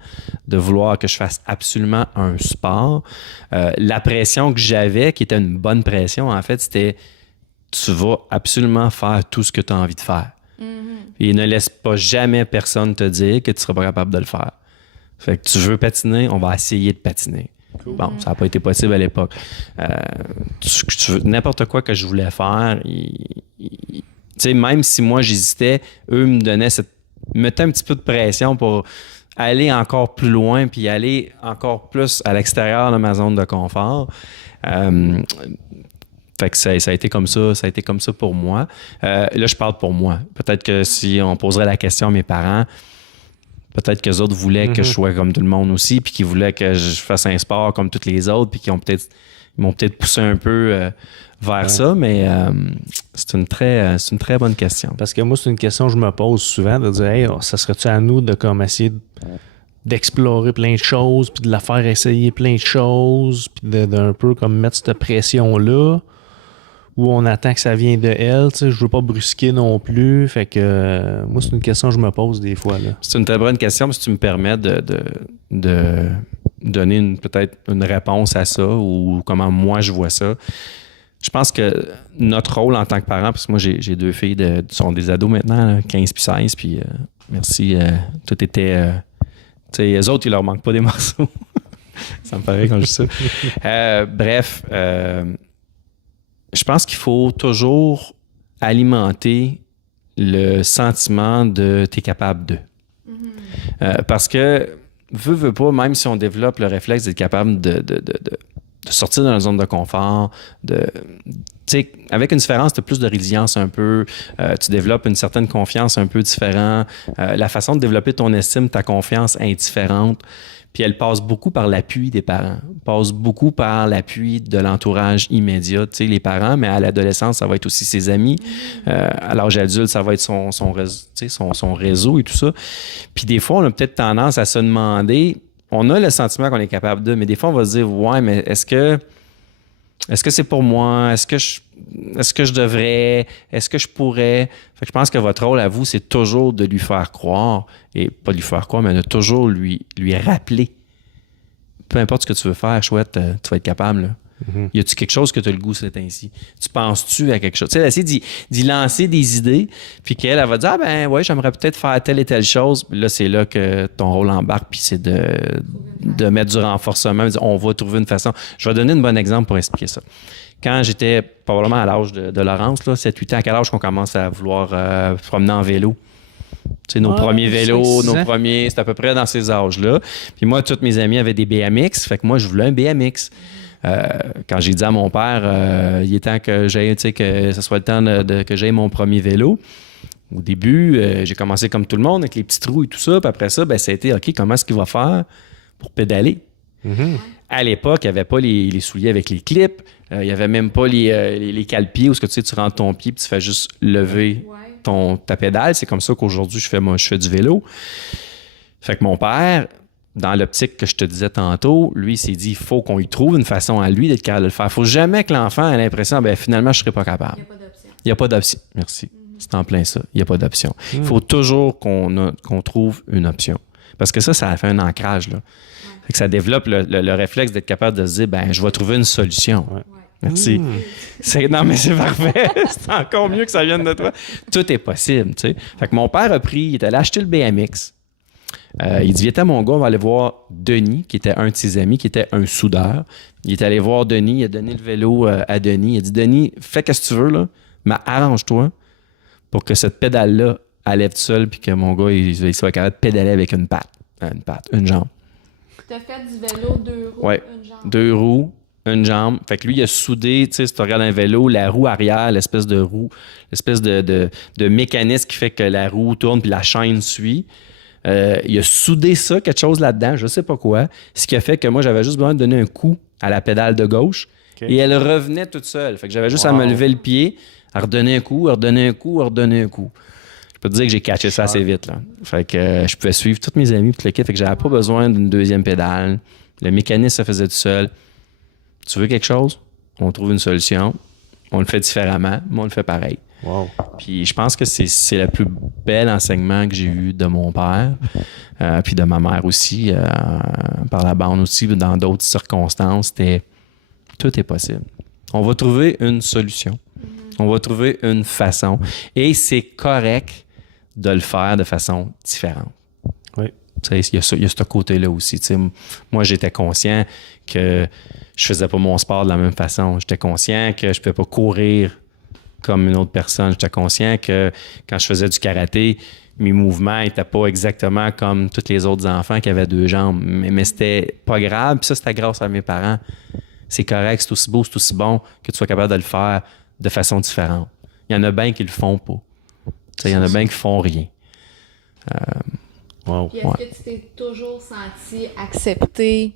de vouloir que je fasse absolument un sport. La pression que j'avais, qui était une bonne pression, en fait, c'était tu vas absolument faire tout ce que tu as envie de faire. Et ne laisse pas jamais personne te dire que tu ne seras pas capable de le faire. Fait que tu veux patiner, on va essayer de patiner. Cool. Bon, ça n'a pas été possible à l'époque. N'importe quoi que je voulais faire, même si moi j'hésitais, eux me mettaient un petit peu de pression pour aller encore plus loin puis aller encore plus à l'extérieur de ma zone de confort. Fait que ça a été comme ça pour moi. Là, je parle pour moi. Peut-être que si on poserait la question à mes parents, peut-être qu'eux autres voulaient que je sois comme tout le monde aussi, puis qu'ils voulaient que je fasse un sport comme tous les autres, puis qu'ils m'ont peut-être poussé un peu vers ça, mais c'est une très bonne question. Parce que moi, c'est une question que je me pose souvent, de dire, hey, ça serait-tu à nous de comme essayer d'explorer plein de choses, puis de la faire essayer plein de choses, puis d'un peu comme mettre cette pression-là, où on attend que ça vienne de elle, tu sais, je veux pas brusquer non plus, fait que moi, c'est une question que je me pose des fois, là. C'est une très bonne question, mais si tu me permets de donner peut-être une réponse à ça, ou comment moi je vois ça. Je pense que notre rôle en tant que parent, parce que moi j'ai 2 filles qui sont des ados maintenant, là, 15 puis 16, puis merci, tout était... tu sais, eux autres, il leur manque pas des morceaux. Ça me paraît quand je dis ça. Bref, je pense qu'il faut toujours alimenter le sentiment de t'es capable de. Parce que, veux pas, même si on développe le réflexe d'être capable de sortir de la zone de confort, avec une différence, tu as plus de résilience un peu, tu développes une certaine confiance un peu différente. La façon de développer ton estime, ta confiance est différente. Puis elle passe beaucoup par l'appui des parents, passe beaucoup par l'appui de l'entourage immédiat, tu sais, les parents, mais à l'adolescence, ça va être aussi ses amis. À l'âge adulte, ça va être son réseau et tout ça. Puis des fois, on a peut-être tendance à se demander, on a le sentiment qu'on est capable de, mais des fois, on va se dire, ouais, mais est-ce que c'est pour moi? Est-ce que je devrais? Est-ce que je pourrais? Fait que je pense que votre rôle à vous, c'est toujours de lui faire croire, et pas de lui faire croire, mais de toujours lui rappeler. Peu importe ce que tu veux faire, chouette, tu vas être capable. Là. Y a-tu quelque chose que tu as le goût c'est ainsi? Tu penses-tu à quelque chose? Tu sais, essayer d'y lancer des idées, puis qu'elle va dire, ah ben ouais, j'aimerais peut-être faire telle et telle chose. Là, c'est là que ton rôle embarque, puis c'est de mettre du renforcement, de dire, on va trouver une façon. Je vais donner un bon exemple pour expliquer ça. Quand j'étais probablement à l'âge de Laurence, 7-8 ans, à quel âge qu'on commence à vouloir se promener en vélo? Tu sais, nos premiers vélos, c'est à peu près dans ces âges-là. Puis moi, tous mes amis avaient des BMX, fait que moi, je voulais un BMX. Quand j'ai dit à mon père, il est temps que j'aille, tu sais, que ce soit le temps que j'aie mon premier vélo. Au début, j'ai commencé comme tout le monde avec les petits trous et tout ça. Puis après ça, ça a été, OK, comment est-ce qu'il va faire pour pédaler? À l'époque, il n'y avait pas les souliers avec les clips. Il n'y avait même pas les cale-pieds où tu rentres ton pied et tu fais juste lever ta pédale. C'est comme ça qu'aujourd'hui, je fais du vélo. Fait que mon père, dans l'optique que je te disais tantôt, lui, il s'est dit, il faut qu'on lui trouve une façon à lui d'être capable de le faire. Il ne faut jamais que l'enfant ait l'impression, finalement, je ne serai pas capable. Il n'y a pas d'option. Merci. C'est en plein ça. Il n'y a pas d'option. Il faut toujours qu'on trouve une option. Parce que ça fait un ancrage, là. Fait que ça développe le réflexe d'être capable de se dire, je vais trouver une solution. Merci. Non, mais c'est parfait. C'est encore mieux que ça vienne de toi. Tout est possible, tu sais. Fait que mon père il est allé acheter le BMX. Il dit, viens, mon gars, on va aller voir Denis, qui était un de ses amis, qui était un soudeur. Il est allé voir Denis, il a donné le vélo à Denis. Il a dit, Denis, fais ce que tu veux, là, mais arrange-toi pour que cette pédale-là, elle lève seule, puis que mon gars, il soit capable de pédaler avec une jambe. Tu as fait du vélo 2 roues, une jambe. 2 roues, une jambe. Fait que lui, il a soudé, tu sais, si tu regardes un vélo, la roue arrière, l'espèce de roue, l'espèce de mécanisme qui fait que la roue tourne puis la chaîne suit. Il a soudé ça, quelque chose là-dedans, je sais pas quoi. Ce qui a fait que moi, j'avais juste besoin de donner un coup à la pédale de gauche et elle revenait toute seule. Fait que j'avais juste à me lever le pied, à redonner un coup, à redonner un coup, à redonner un coup. Je peux te dire que j'ai catché ça assez vite, là. Fait que je pouvais suivre tous mes amis, tout le kit. Fait que j'avais pas besoin d'une deuxième pédale. Le mécanisme se faisait tout seul. Tu veux quelque chose? On trouve une solution. On le fait différemment, mais on le fait pareil. Wow. Puis je pense que c'est le plus bel enseignement que j'ai eu de mon père, puis de ma mère aussi, par la bande aussi, dans d'autres circonstances. C'était tout est possible. On va trouver une solution. On va trouver une façon. Et c'est correct de le faire de façon différente. Oui. Il y a ce côté-là aussi. Moi, j'étais conscient que je faisais pas mon sport de la même façon. J'étais conscient que je pouvais pas courir comme une autre personne. J'étais conscient que quand je faisais du karaté, mes mouvements n'étaient pas exactement comme tous les autres enfants qui avaient 2 jambes. Mais c'était pas grave. Puis ça, c'était grâce à mes parents. C'est correct, c'est aussi beau, c'est aussi bon que tu sois capable de le faire de façon différente. Il y en a bien qui le font pas. Il y en a bien qui font rien. Wow. Puis est-ce que tu t'es toujours senti accepté?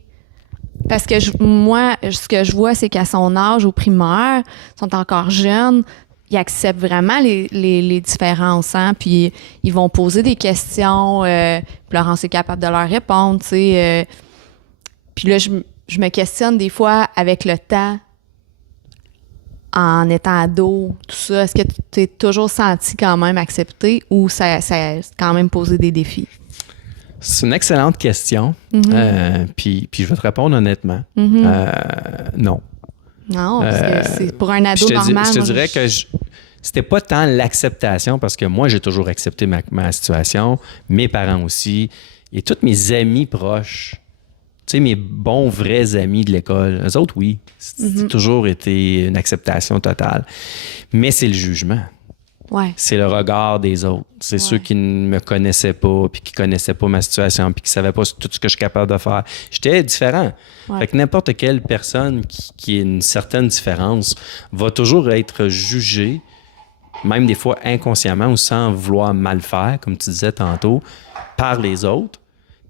Parce que moi, ce que je vois, c'est qu'à son âge, au primaire, ils sont encore jeunes, ils acceptent vraiment les différences. Hein? Puis ils vont poser des questions, puis Laurence est capable de leur répondre. Puis là, je me questionne des fois avec le temps, en étant ado, tout ça. Est-ce que tu t'es toujours senti quand même accepté ou ça a quand même posé des défis? C'est une excellente question. Puis je vais te répondre honnêtement. Non. Non, parce que c'est pour un ado normal. Je te dirais que c'était pas tant l'acceptation, parce que moi, j'ai toujours accepté ma situation, mes parents aussi, et tous mes amis proches, tu sais, mes bons, vrais amis de l'école, eux autres, oui, c'est toujours été une acceptation totale. Mais c'est le jugement. Ouais. C'est le regard des autres. C'est ceux qui ne me connaissaient pas, puis qui ne connaissaient pas ma situation, puis qui ne savaient pas tout ce que je suis capable de faire. J'étais différent. Ouais. Fait que n'importe quelle personne qui a une certaine différence va toujours être jugée, même des fois inconsciemment ou sans vouloir mal faire, comme tu disais tantôt, par les autres.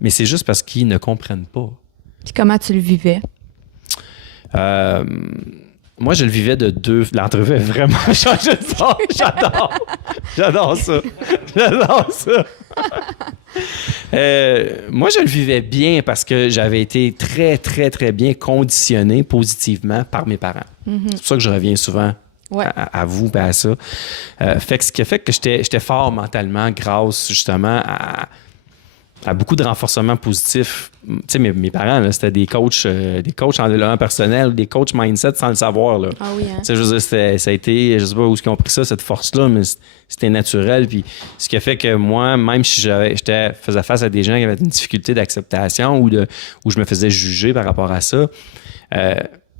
Mais c'est juste parce qu'ils ne comprennent pas. Puis comment tu le vivais? Moi, je le vivais de 2... L'entrevue est vraiment changé de forme. J'adore ça. Moi, je le vivais bien parce que j'avais été très, très, très bien conditionné positivement par mes parents. C'est pour ça que je reviens souvent à vous et à ça. Ce qui a fait que j'étais fort mentalement grâce justement à beaucoup de renforcement positif. Tu sais, mes parents, là, c'était des coachs en développement personnel, des coachs mindset sans le savoir. Là. Ah oui, hein? Tu sais, je veux dire, ça a été, je sais pas où ils ont pris ça, cette force-là, mais c'était naturel. Puis ce qui a fait que moi, même si faisais face à des gens qui avaient une difficulté d'acceptation ou je me faisais juger par rapport à ça,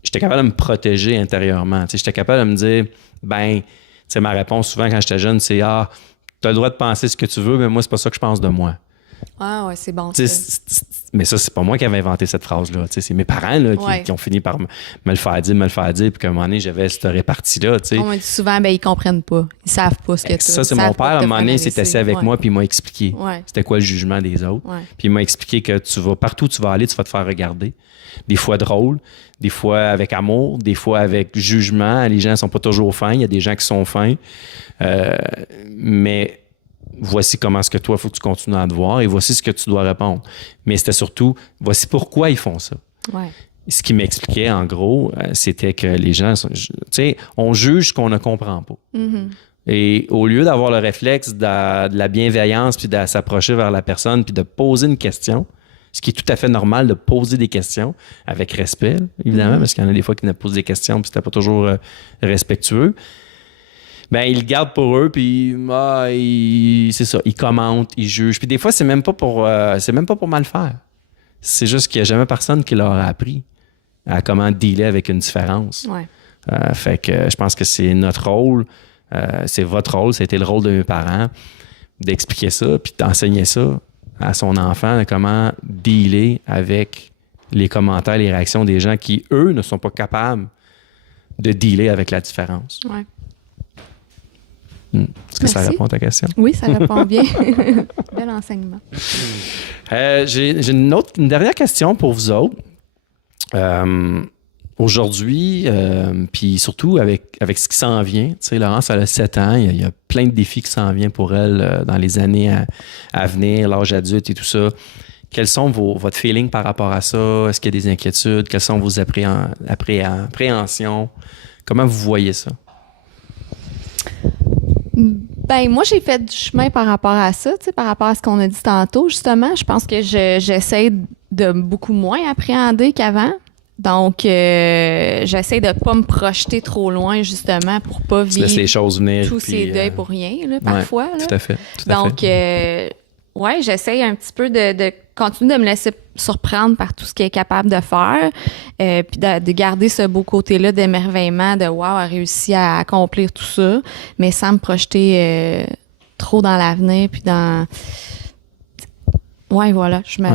j'étais capable de me protéger intérieurement. Tu sais, j'étais capable de me dire, tu sais, ma réponse souvent quand j'étais jeune, c'est « Ah, tu as le droit de penser ce que tu veux, mais moi, c'est pas ça que je pense de moi. » Ah ouais, c'est bon. Mais ça, c'est pas moi qui avais inventé cette phrase-là. C'est mes parents là, qui ont fini par me le faire dire, puis qu'à un moment donné, j'avais cette répartie-là. On me dit souvent, ils comprennent pas. Ils savent pas ce que tu as. Ça, c'est mon père. À un moment donné, il s'est assis avec moi, puis il m'a expliqué c'était quoi le jugement des autres. Ouais. Puis il m'a expliqué que partout où tu vas aller, tu vas te faire regarder. Des fois drôle, des fois avec amour, des fois avec jugement. Les gens ne sont pas toujours fins. Il y a des gens qui sont fins. Mais voici comment est-ce que toi, il faut que tu continues à te voir et voici ce que tu dois répondre. Mais c'était surtout, voici pourquoi ils font ça. Ouais. Ce qui m'expliquait, en gros, c'était que les gens, tu sais, on juge ce qu'on ne comprend pas. Et au lieu d'avoir le réflexe de la bienveillance puis de s'approcher vers la personne puis de poser une question, ce qui est tout à fait normal de poser des questions avec respect, évidemment, parce qu'il y en a des fois qui ne posent des questions puis c'était pas toujours respectueux. Ils le gardent pour eux, puis c'est ça, ils commentent, ils jugent. Puis des fois, c'est même pas pour mal faire. C'est juste qu'il n'y a jamais personne qui leur a appris à comment dealer avec une différence. Ouais. Fait que je pense que c'est notre rôle, c'est votre rôle, c'était le rôle de mes parents, d'expliquer ça, puis d'enseigner ça à son enfant, comment dealer avec les commentaires, les réactions des gens qui, eux, ne sont pas capables de dealer avec la différence. Ouais. Est-ce que ça répond à ta question? Oui, ça répond bien. Bel enseignement. J'ai une dernière question pour vous autres. Aujourd'hui, puis surtout avec ce qui s'en vient, tu sais, Laurence, elle a 7 ans, il y a plein de défis qui s'en viennent pour elle dans les années à venir, l'âge adulte et tout ça. Quels sont votre feeling par rapport à ça? Est-ce qu'il y a des inquiétudes? Quelles sont vos appréhensions? Comment vous voyez ça? Moi, j'ai fait du chemin par rapport à ça, tu sais, par rapport à ce qu'on a dit tantôt, justement. Je pense que j'essaie de beaucoup moins appréhender qu'avant. Donc, j'essaie de pas me projeter trop loin, justement, pour pas vivre les choses venir, tous ces deuils pour rien, là, parfois. Ouais, tout à fait. Donc, ouais, j'essaie un petit peu de continuer de me laisser surprendre par tout ce qu'elle est capable de faire, puis de garder ce beau côté-là d'émerveillement, de « wow, elle a réussi à accomplir tout ça », mais sans me projeter trop dans l'avenir, puis dans... Ouais, voilà. Je vais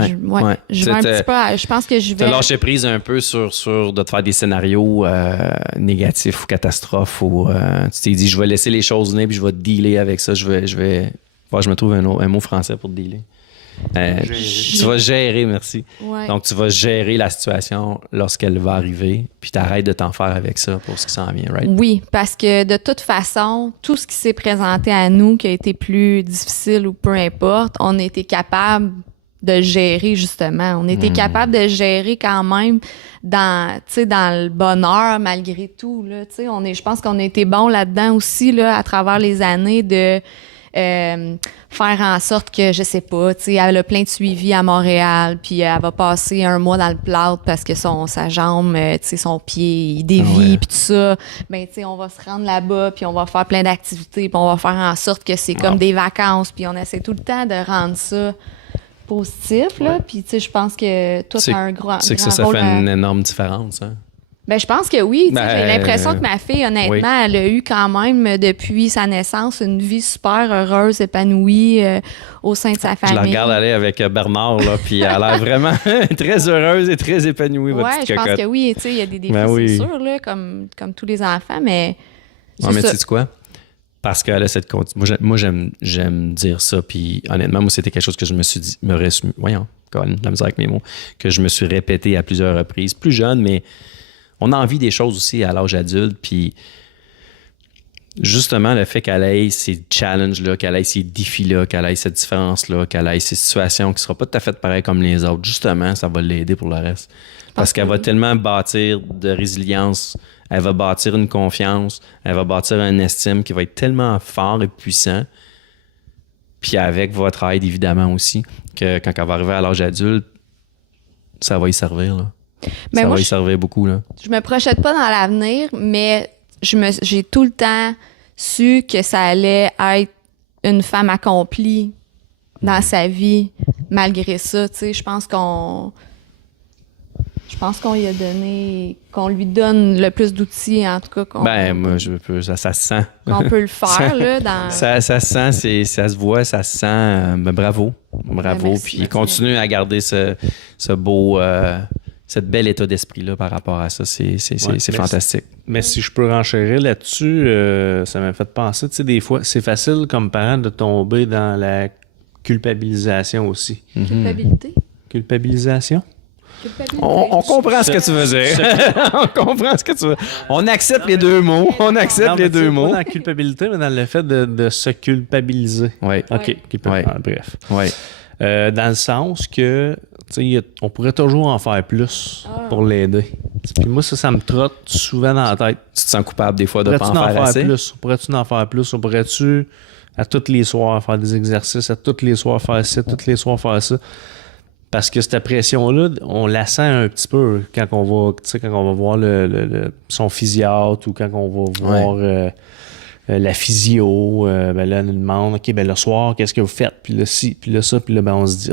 un petit peu. Je pense que je vais. T'as lâché prise un peu sur de te faire des scénarios négatifs ou catastrophes ou tu t'es dit je vais laisser les choses venir puis je vais dealer avec ça. Je me trouve un mot français pour dealer. Tu vas gérer, merci. Ouais. Donc tu vas gérer la situation lorsqu'elle va arriver puis t'arrêtes de t'en faire avec ça pour ce qui s'en vient, right? Oui, parce que de toute façon, tout ce qui s'est présenté à nous qui a été plus difficile ou peu importe, on a été capable de gérer, justement. On était capable de gérer quand même dans le bonheur, malgré tout, là. Je pense qu'on a été bon là-dedans aussi, là, à travers les années de faire en sorte que, je sais pas, elle a plein de suivi à Montréal, puis elle va passer un mois dans le plâtre parce que sa jambe, son pied, il dévie, puis tout ça. Ben, on va se rendre là-bas, puis on va faire plein d'activités, puis on va faire en sorte que c'est comme des vacances, puis on essaie tout le temps de rendre ça positif, là. Puis, je pense que toi, t'as un grand C'est que ça rôle fait une énorme différence, hein? Ben, je pense que oui. J'ai l'impression que ma fille, honnêtement, elle a eu quand même, depuis sa naissance, une vie super heureuse, épanouie au sein de sa famille. Je la regarde aller avec Bernard, là, puis elle a l'air vraiment très heureuse et très épanouie, votre petite cocotte. Je pense que oui. Il y a des défis, c'est sûr, là, comme tous les enfants, mais mais tu sais quoi? Parce qu'elle a cette moi, j'aime dire ça, puis honnêtement, moi, c'était quelque chose que je me suis dit, quand même, la misère avec mes mots, que je me suis répété à plusieurs reprises, plus jeune, mais on a envie des choses aussi à l'âge adulte, puis justement, le fait qu'elle ait ces challenges-là, qu'elle ait ces défis-là, qu'elle ait cette différence-là, qu'elle ait ces situations qui ne seront pas tout à fait pareilles comme les autres, justement, ça va l'aider pour le reste. Parce qu'elle va tellement bâtir de résilience, elle va bâtir une confiance, elle va bâtir une estime qui va être tellement fort et puissant. Puis avec votre aide, évidemment, aussi, que quand elle va arriver à l'âge adulte, ça va y servir, là. Ben ça va y servir beaucoup, là. Je me projette pas dans l'avenir, mais j'ai tout le temps su que ça allait être une femme accomplie dans sa vie, malgré ça. Tu sais, je pense qu'on lui a donné, qu'on lui donne le plus d'outils, en tout cas. Moi, ça se sent. Qu'on peut le faire, là. Ça se sent, ça se voit, ça se sent. Bravo. Merci, puis continue à garder ce beau, cette bel état d'esprit-là par rapport à ça. C'est fantastique. Mais si je peux renchérir là-dessus, ça m'a fait penser, tu sais, des fois, c'est facile comme parent de tomber dans la culpabilisation aussi. Culpabilité? Culpabilisation? On comprend ce que tu veux dire. On comprend ce que tu veux. On accepte les deux mots. On accepte les deux mots. Pas dans la culpabilité, mais dans le fait de se culpabiliser. Oui. OK. Bref. Oui. Dans le sens que, tu sais, on pourrait toujours en faire plus pour l'aider. Puis moi, ça me trotte souvent dans la tête. Tu te sens coupable des fois de ne pas en faire assez? Pourrais-tu en faire plus? On pourrait-tu, à tous les soirs, faire des exercices, à tous les soirs faire ça, tous les soirs faire ça? Parce que cette pression-là, on la sent un petit peu quand on va voir son physiatre ou quand on va voir la physio. Là, elle nous demande, OK, le soir, qu'est-ce que vous faites? Puis là, ci, puis là, ça. Puis là, on se dit,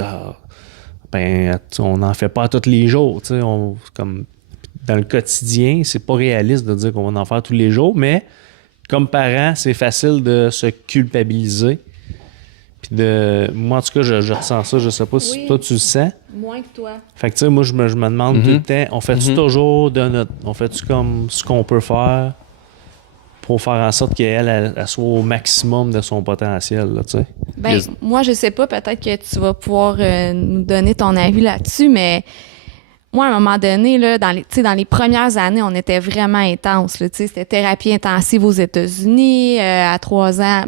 on n'en fait pas tous les jours. Comme dans le quotidien, c'est pas réaliste de dire qu'on va en faire tous les jours, mais comme parent, c'est facile de se culpabiliser. Moi, en tout cas, je ressens ça. Je sais pas si toi, tu le sens. Moins que toi. Fait que, tu sais, moi, je me demande tout le temps, on fait-tu toujours on fait-tu comme ce qu'on peut faire pour faire en sorte qu'elle soit au maximum de son potentiel, là, tu sais? Moi, je sais pas, peut-être que tu vas pouvoir nous donner ton avis là-dessus, mais moi, à un moment donné, là, dans les premières années, on était vraiment intense, là, tu sais, c'était thérapie intensive aux États-Unis, à 3 ans,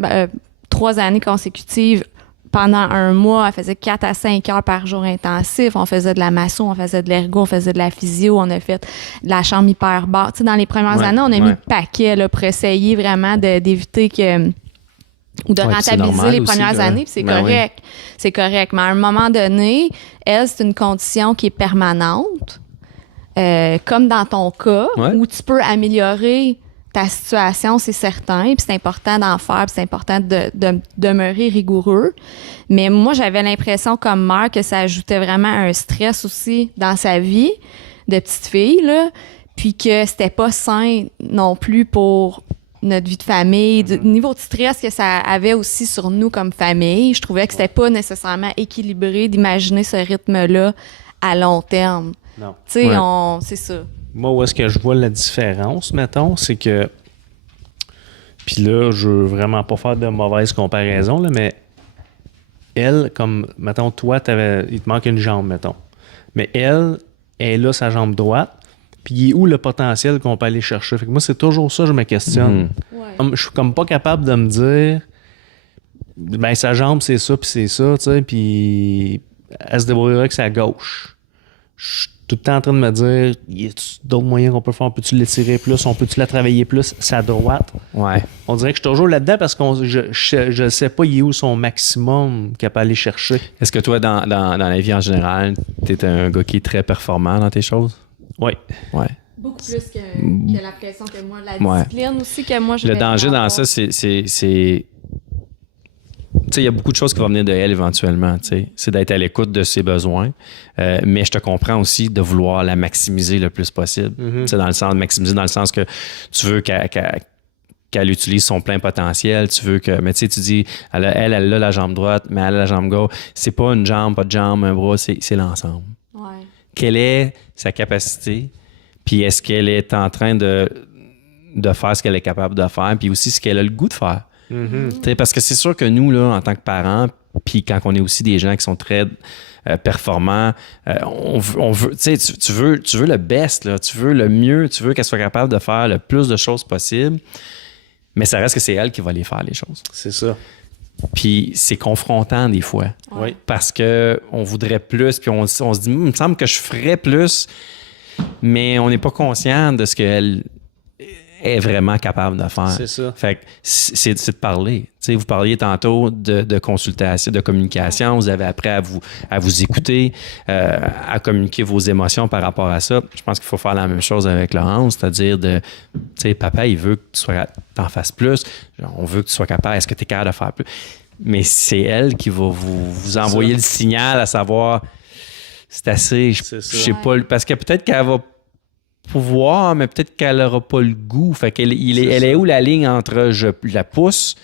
3 années consécutives. Pendant un mois, elle faisait 4 à 5 heures par jour intensif. On faisait de la masso, on faisait de l'ergo, on faisait de la physio, on a fait de la chambre hyperbare. Tu sais, dans les premières années, on a mis le paquet là, pour essayer vraiment d'éviter que... ou de rentabiliser les premières années, puis c'est correct. Oui. C'est correct. Mais à un moment donné, elle, c'est une condition qui est permanente. comme dans ton cas, où tu peux améliorer ta situation, c'est certain, puis c'est important d'en faire, puis c'est important de demeurer rigoureux. Mais moi, j'avais l'impression comme mère que ça ajoutait vraiment un stress aussi dans sa vie de petite fille, là, puis que c'était pas sain non plus pour notre vie de famille, du niveau de stress que ça avait aussi sur nous comme famille. Je trouvais que c'était pas nécessairement équilibré d'imaginer ce rythme-là à long terme. Non. Tu sais, c'est ça. Moi, où est-ce que je vois la différence, mettons, c'est que... Puis là, je veux vraiment pas faire de mauvaise comparaison, là, mais elle, comme, mettons, toi, il te manque une jambe, mettons. Mais elle a sa jambe droite, puis il est où le potentiel qu'on peut aller chercher? Fait que moi, c'est toujours ça, je me questionne. Je suis comme pas capable de me dire, ben sa jambe, c'est ça, puis c'est ça, tu sais, puis elle se débrouillerait avec sa gauche. Je suis tout le temps en train de me dire, y a d'autres moyens qu'on peut faire? On peut-tu l'étirer plus? On peut-tu la travailler plus? Sa droite? Ouais. On dirait que je suis toujours là-dedans parce que je sais pas il est où son maximum qu'elle peut aller chercher. Est-ce que toi, dans la vie en général, tu es un gars qui est très performant dans tes choses? Oui. Ouais. Beaucoup plus que la pression que moi. La discipline aussi que moi, je Le danger dans ça, c'est tu sais, il y a beaucoup de choses qui vont venir de elle éventuellement, tu sais. C'est d'être à l'écoute de ses besoins. Mais je te comprends aussi de vouloir la maximiser le plus possible. Tu sais, dans le sens de maximiser, dans le sens que tu veux qu'elle utilise son plein potentiel. Tu veux que... Mais tu sais, tu dis, elle a la jambe droite, mais elle a la jambe gauche. C'est pas une jambe, pas de jambe, un bras, c'est l'ensemble. Ouais. Quelle est sa capacité? Puis est-ce qu'elle est en train de faire ce qu'elle est capable de faire? Puis aussi ce qu'elle a le goût de faire. Parce que c'est sûr que nous, là, en tant que parents, puis quand on est aussi des gens qui sont très performants, on veut, tu veux le best, là, tu veux le mieux, tu veux qu'elle soit capable de faire le plus de choses possible, mais ça reste que c'est elle qui va les faire, les choses. C'est ça. Puis c'est confrontant des fois. Oui. Parce qu'on voudrait plus, puis on se dit, il me semble que je ferais plus, mais on n'est pas conscient de ce qu'elle est vraiment capable de faire. C'est ça. Fait que c'est de parler. Tu sais, vous parliez tantôt de consultation, de communication. Vous avez appris à vous écouter, à communiquer vos émotions par rapport à ça. Je pense qu'il faut faire la même chose avec Laurence, c'est-à-dire tu sais, papa, il veut que t'en fasses plus. On veut que tu sois capable. Est-ce que tu es capable de faire plus? Mais c'est elle qui va vous envoyer le signal à savoir, c'est assez. Je sais pas, parce que peut-être qu'elle va pouvoir, mais peut-être qu'elle n'aura pas le goût. Fait qu'elle est où la ligne entre je la pousse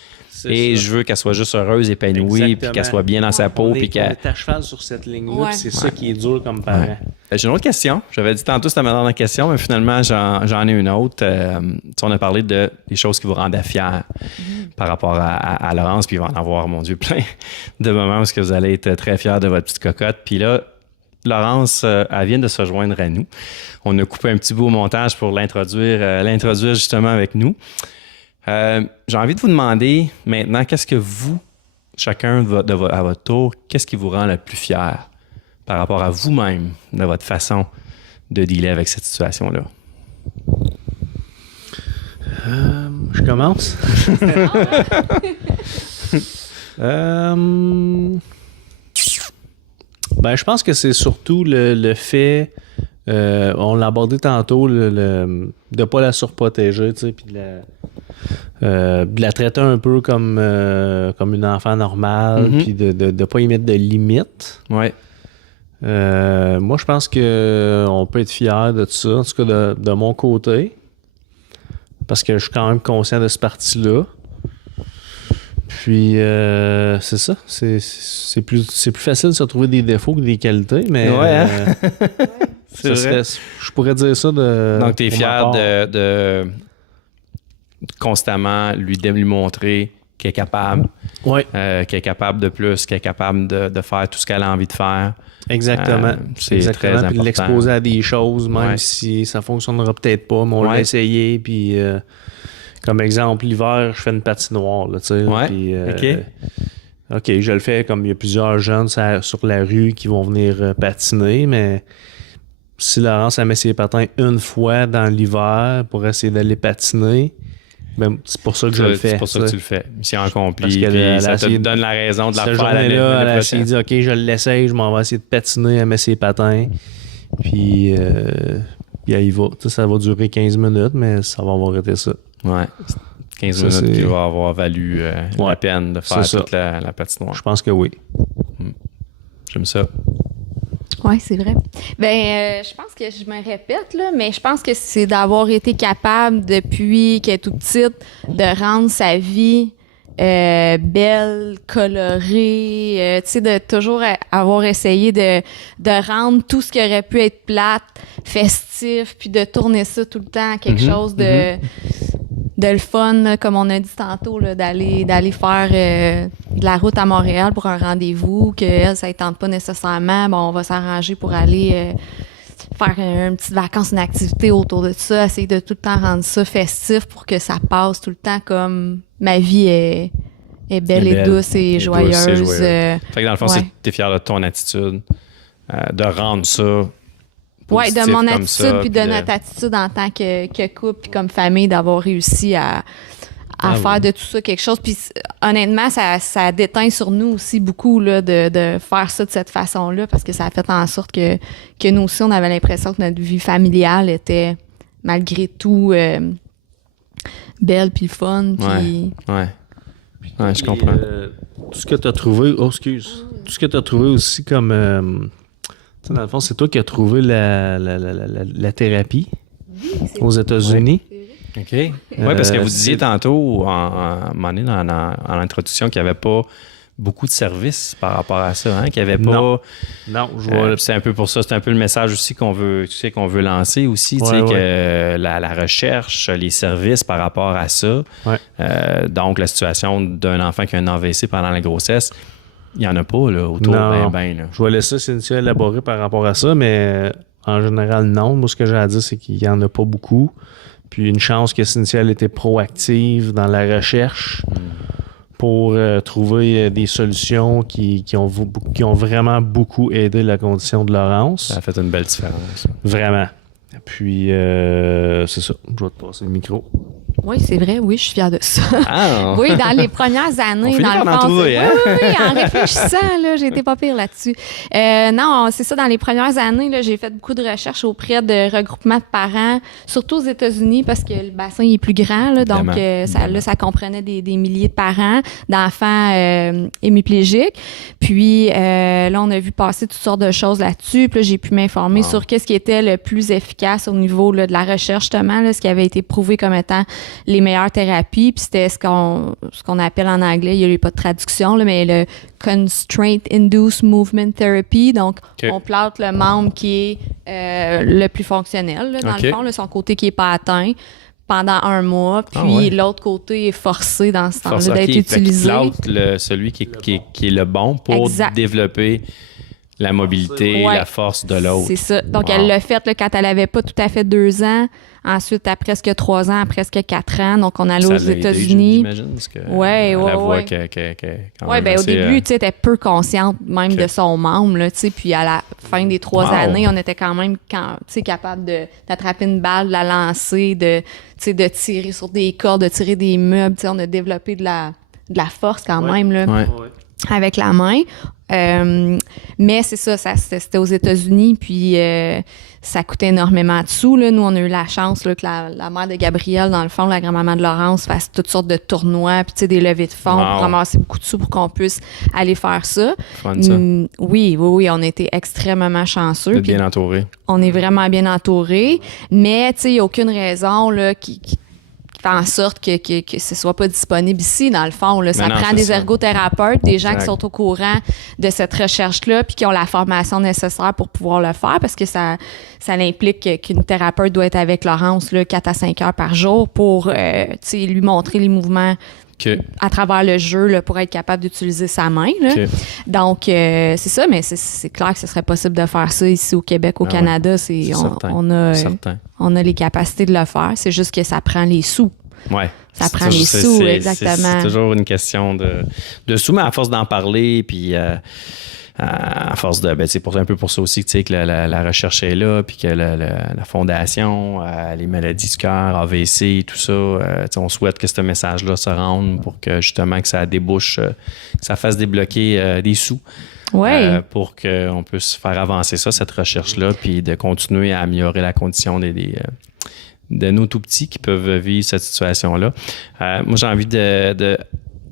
et je veux qu'elle soit juste heureuse, épanouie, puis qu'elle soit bien dans sa peau. On est à cheval sur cette ligne-là, c'est ça qui est dur comme parent. Ouais. J'ai une autre question. J'avais dit tantôt c'était ma dernière question, mais finalement, j'en ai une autre. On a parlé des choses qui vous rendaient fiers par rapport à Laurence, puis il va en avoir, mon Dieu, plein de moments où vous allez être très fiers de votre petite cocotte. Puis là, Laurence, elle vient de se joindre à nous. On a coupé un petit bout au montage pour l'introduire justement avec nous. J'ai envie de vous demander maintenant, qu'est-ce que vous, chacun à votre tour, qu'est-ce qui vous rend le plus fier par rapport à vous-même, de votre façon de dealer avec cette situation-là? Je commence. Ben, je pense que c'est surtout le fait, on l'a abordé tantôt, de ne pas la surprotéger, tu sais, puis de la traiter un peu comme une enfant normale, puis de ne pas y mettre de limites. Ouais. Moi, je pense qu'on peut être fier de ça, en tout cas de mon côté, parce que je suis quand même conscient de ce parti-là. Puis, c'est ça. C'est plus facile de se trouver des défauts que des qualités, mais... Ouais, hein? C'est vrai. Je pourrais dire ça de... Donc, tu es fier de constamment lui montrer qu'elle est capable. Oui. Qu'elle est capable de plus, qu'elle est capable de faire tout ce qu'elle a envie de faire. Exactement. C'est très important. Puis de l'exposer à des choses, même si ça fonctionnera peut-être pas, mais on l'a essayé, puis... Comme exemple, l'hiver, je fais une patinoire, là, tu sais. Ouais, puis, OK, je le fais comme il y a plusieurs jeunes sur la rue qui vont venir patiner, mais si Laurence elle met ses patins une fois dans l'hiver pour essayer d'aller patiner, ben, c'est pour ça que je le fais. C'est pour ça que tu le fais. Mission accomplie. Puis ça te donne la raison de la faire. Cette journée-là, elle a essayé de dire, OK, je l'essaye, je m'en vais essayer de patiner, elle met ses patins. Puis puis elle y va. Ça va durer 15 minutes, mais ça va avoir été ça. Ouais. 15 minutes qui va avoir valu la peine de faire toute la patinoire. Je pense que oui. J'aime ça. Oui, c'est vrai. Je pense que je me répète, là, mais je pense que c'est d'avoir été capable, depuis qu'elle est toute petite, de rendre sa vie belle, colorée, tu sais, de toujours avoir essayé de rendre tout ce qui aurait pu être plate, festif, puis de tourner ça tout le temps à quelque chose de le fun, là, comme on a dit tantôt, là, d'aller faire de la route à Montréal pour un rendez-vous, qu'elle, ça ne tente pas nécessairement. Bon, on va s'arranger pour aller faire une petite vacance, une activité autour de ça, essayer de tout le temps rendre ça festif pour que ça passe tout le temps comme ma vie est belle et douce et joyeuse. Fait que dans le fond, t'es fier de ton attitude, de rendre ça positif, de mon attitude puis de notre attitude en tant que couple puis comme famille, d'avoir réussi à faire de tout ça quelque chose. Puis honnêtement, ça déteint sur nous aussi beaucoup là, de faire ça de cette façon-là, parce que ça a fait en sorte que nous aussi, on avait l'impression que notre vie familiale était malgré tout belle puis fun. Puis... Ouais, je comprends. Tout ce que tu as trouvé... Oh, excuse. Tout ce que tu as trouvé aussi comme... dans le fond, c'est toi qui as trouvé la thérapie aux États-Unis. OK. Oui, parce que vous disiez tantôt, en l'introduction, qu'il n'y avait pas beaucoup de services par rapport à ça, hein? Qu'il n'y avait pas... Non, je vois... c'est un peu pour ça, c'est un peu le message aussi qu'on veut lancer aussi, que la recherche, les services par rapport à ça. Ouais. Donc, la situation d'un enfant qui a un AVC pendant la grossesse, il n'y en a pas là, autour là. Je vais laisser Cynthia élaborer par rapport à ça, mais en général, non. Moi, ce que j'ai à dire, c'est qu'il n'y en a pas beaucoup. Puis une chance que Cynthia elle était proactive dans la recherche pour trouver des solutions qui ont vraiment beaucoup aidé la condition de Laurence. Ça a fait une belle différence. Vraiment. Puis, c'est ça. Je vais te passer le micro. Oui, c'est vrai. Oui, je suis fière de ça. Ah. Oui, dans les premières années, dans le fond. Oui, en réfléchissant, là, j'ai été pas pire là-dessus. Non, c'est ça. Dans les premières années, là, j'ai fait beaucoup de recherches auprès de regroupements de parents, surtout aux États-Unis, parce que le bassin il est plus grand. Là, donc, ça comprenait des milliers de parents, d'enfants hémiplégiques. Puis, là, on a vu passer toutes sortes de choses là-dessus. Puis là, j'ai pu m'informer sur qu'est-ce qui était le plus efficace au niveau là, de la recherche, justement, là, ce qui avait été prouvé comme étant les meilleures thérapies, puis c'était ce qu'on appelle en anglais, il n'y a pas de traduction, là, mais le Constraint Induced Movement Therapy. Donc, on plante le membre qui est le plus fonctionnel, là, dans le fond, là, son côté qui n'est pas atteint pendant 1 mois, puis l'autre côté est forcé dans ce temps-là d'être utilisé. Celui qui est le bon pour développer la mobilité, la force de l'autre. C'est ça. Donc, elle l'a fait là, quand elle n'avait pas tout à fait 2 ans. Ensuite, à presque 3 ans, à presque 4 ans. Donc, on allait aux États-Unis. J'imagine, parce que Oui. au début, tu sais, elle était peu consciente même de son membre, là, tu sais. Puis, à la fin des 3 années, on était quand même capable d'attraper une balle, de la lancer, de tirer sur des cordes, de tirer des meubles. Tu sais, on a développé de la force quand même, là. Avec la main. Mais c'est ça, c'était aux États-Unis, puis ça coûtait énormément de sous. Là. Nous, on a eu la chance là, que la mère de Gabrielle, dans le fond, la grand-maman de Laurence, fasse toutes sortes de tournois, puis des levées de fonds pour ramasser beaucoup de sous pour qu'on puisse aller faire ça. Fun, ça. Oui, on a été extrêmement chanceux. Bien entourés. On est vraiment bien entourés, mais il n'y a aucune raison là, qui fait en sorte que ce soit pas disponible ici, dans le fond. Là. Ça prend des ergothérapeutes, des gens qui sont au courant de cette recherche-là puis qui ont la formation nécessaire pour pouvoir le faire, parce que ça implique qu'une thérapeute doit être avec Laurence là, 4 à 5 heures par jour pour lui montrer les mouvements à travers le jeu là, pour être capable d'utiliser sa main. Là. Donc, c'est ça, mais c'est clair que ce serait possible de faire ça ici au Québec, au Canada. On a les capacités de le faire. C'est juste que ça prend les sous. Ouais. Ça prend les sous, exactement. C'est toujours une question de sous, mais à force d'en parler, puis à force de... Ben, c'est un peu pour ça aussi que la recherche est là, puis que la fondation, les maladies du cœur, AVC, tout ça, on souhaite que ce message-là se rende pour que justement que ça débouche, que ça fasse débloquer des sous. Ouais. Pour qu'on puisse faire avancer ça, cette recherche-là, puis de continuer à améliorer la condition de nos tout-petits qui peuvent vivre cette situation-là. Moi, j'ai envie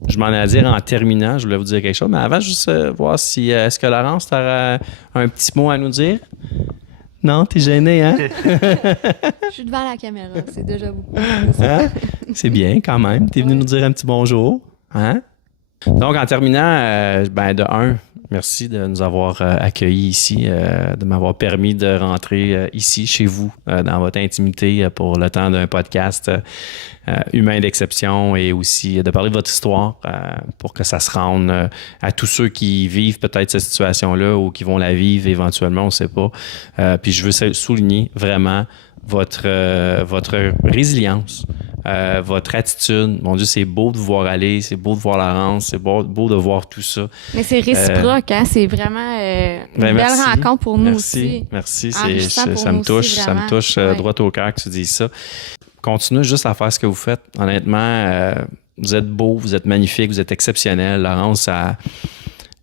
je m'en ai à dire en terminant, je voulais vous dire quelque chose, mais avant, juste voir si... est-ce que Laurence, tu as un petit mot à nous dire? Non, t'es gêné, hein? Je suis devant la caméra, c'est déjà beaucoup. Hein? C'est bien, quand même. T'es venu nous dire un petit bonjour. Hein? Donc, en terminant, de un, merci de nous avoir accueillis ici, de m'avoir permis de rentrer ici, chez vous, dans votre intimité pour le temps d'un podcast humain d'exception et aussi de parler de votre histoire pour que ça se rende à tous ceux qui vivent peut-être cette situation-là ou qui vont la vivre éventuellement, on ne sait pas. Puis je veux souligner vraiment votre résilience. Votre attitude, mon Dieu, c'est beau de vous voir aller, c'est beau de voir Laurence, c'est beau de voir tout ça. Mais c'est réciproque, hein? C'est vraiment une belle rencontre pour nous aussi. Merci, ça me touche droit au cœur que tu dises ça. Continuez juste à faire ce que vous faites. Honnêtement, vous êtes beau, vous êtes magnifique, vous êtes exceptionnel. Laurence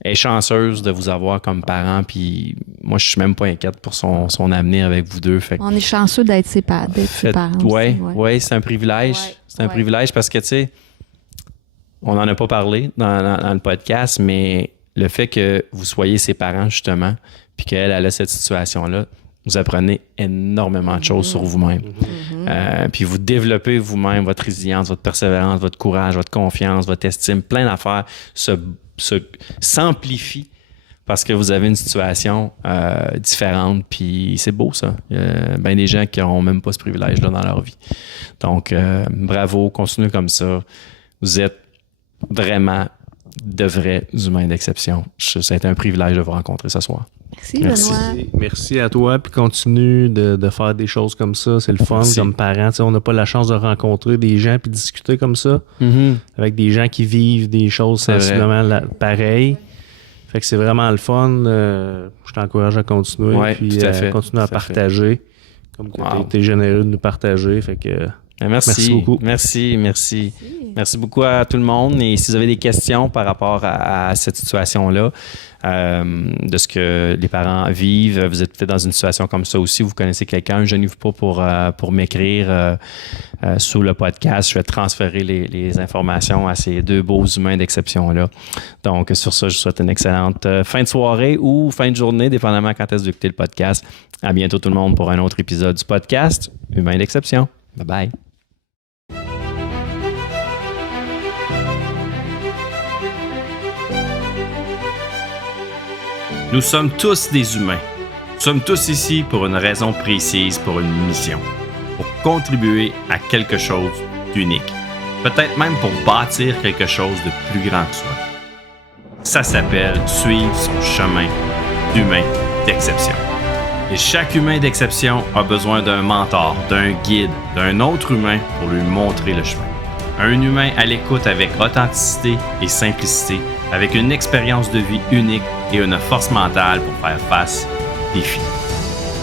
est chanceuse de vous avoir comme parent, puis moi, je suis même pas inquiète pour son avenir avec vous deux. Fait on est chanceux d'être ses parents. Oui, c'est un privilège. Ouais, c'est un privilège parce que, tu sais, on n'en a pas parlé dans le podcast, mais le fait que vous soyez ses parents, justement, puis qu'elle a cette situation-là, vous apprenez énormément de choses sur vous-même. Puis vous développez vous-même votre résilience, votre persévérance, votre courage, votre confiance, votre estime, plein d'affaires s'amplifie parce que vous avez une situation différente, puis c'est beau ça. Il y a bien des gens qui n'auront même pas ce privilège-là dans leur vie. Donc, bravo, continuez comme ça. Vous êtes vraiment de vrais humains d'exception. Ça a été un privilège de vous rencontrer ce soir. Merci, Benoît. Merci à toi, puis continue de faire des choses comme ça. C'est le fun comme parent. On n'a pas la chance de rencontrer des gens puis discuter comme ça avec des gens qui vivent des choses sensiblement pareilles. Fait que c'est vraiment le fun. Je t'encourage à continuer puis continuer à partager. Comme tu as été généreux de nous partager. Fait que merci beaucoup. Merci beaucoup à tout le monde. Et si vous avez des questions par rapport à cette situation-là, de ce que les parents vivent, vous êtes peut-être dans une situation comme ça aussi, vous connaissez quelqu'un, gênez-vous pas pour m'écrire sous le podcast. Je vais transférer les informations à ces deux beaux humains d'exception-là. Donc, sur ça, je vous souhaite une excellente fin de soirée ou fin de journée, dépendamment quand est-ce que vous écoutez le podcast. À bientôt tout le monde pour un autre épisode du podcast Humain d'exception. Bye bye. Nous sommes tous des humains. Nous sommes tous ici pour une raison précise, pour une mission, pour contribuer à quelque chose d'unique. Peut-être même pour bâtir quelque chose de plus grand que soi. Ça s'appelle suivre son chemin d'humain d'exception. Et chaque humain d'exception a besoin d'un mentor, d'un guide, d'un autre humain pour lui montrer le chemin. Un humain à l'écoute avec authenticité et simplicité, avec une expérience de vie unique et une force mentale pour faire face aux défis.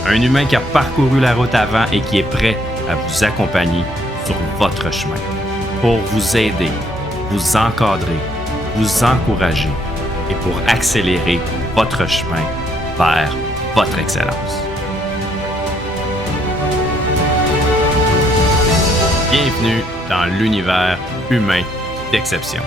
Un humain qui a parcouru la route avant et qui est prêt à vous accompagner sur votre chemin, pour vous aider, vous encadrer, vous encourager et pour accélérer votre chemin vers votre excellence. Bienvenue dans l'univers humain d'exception.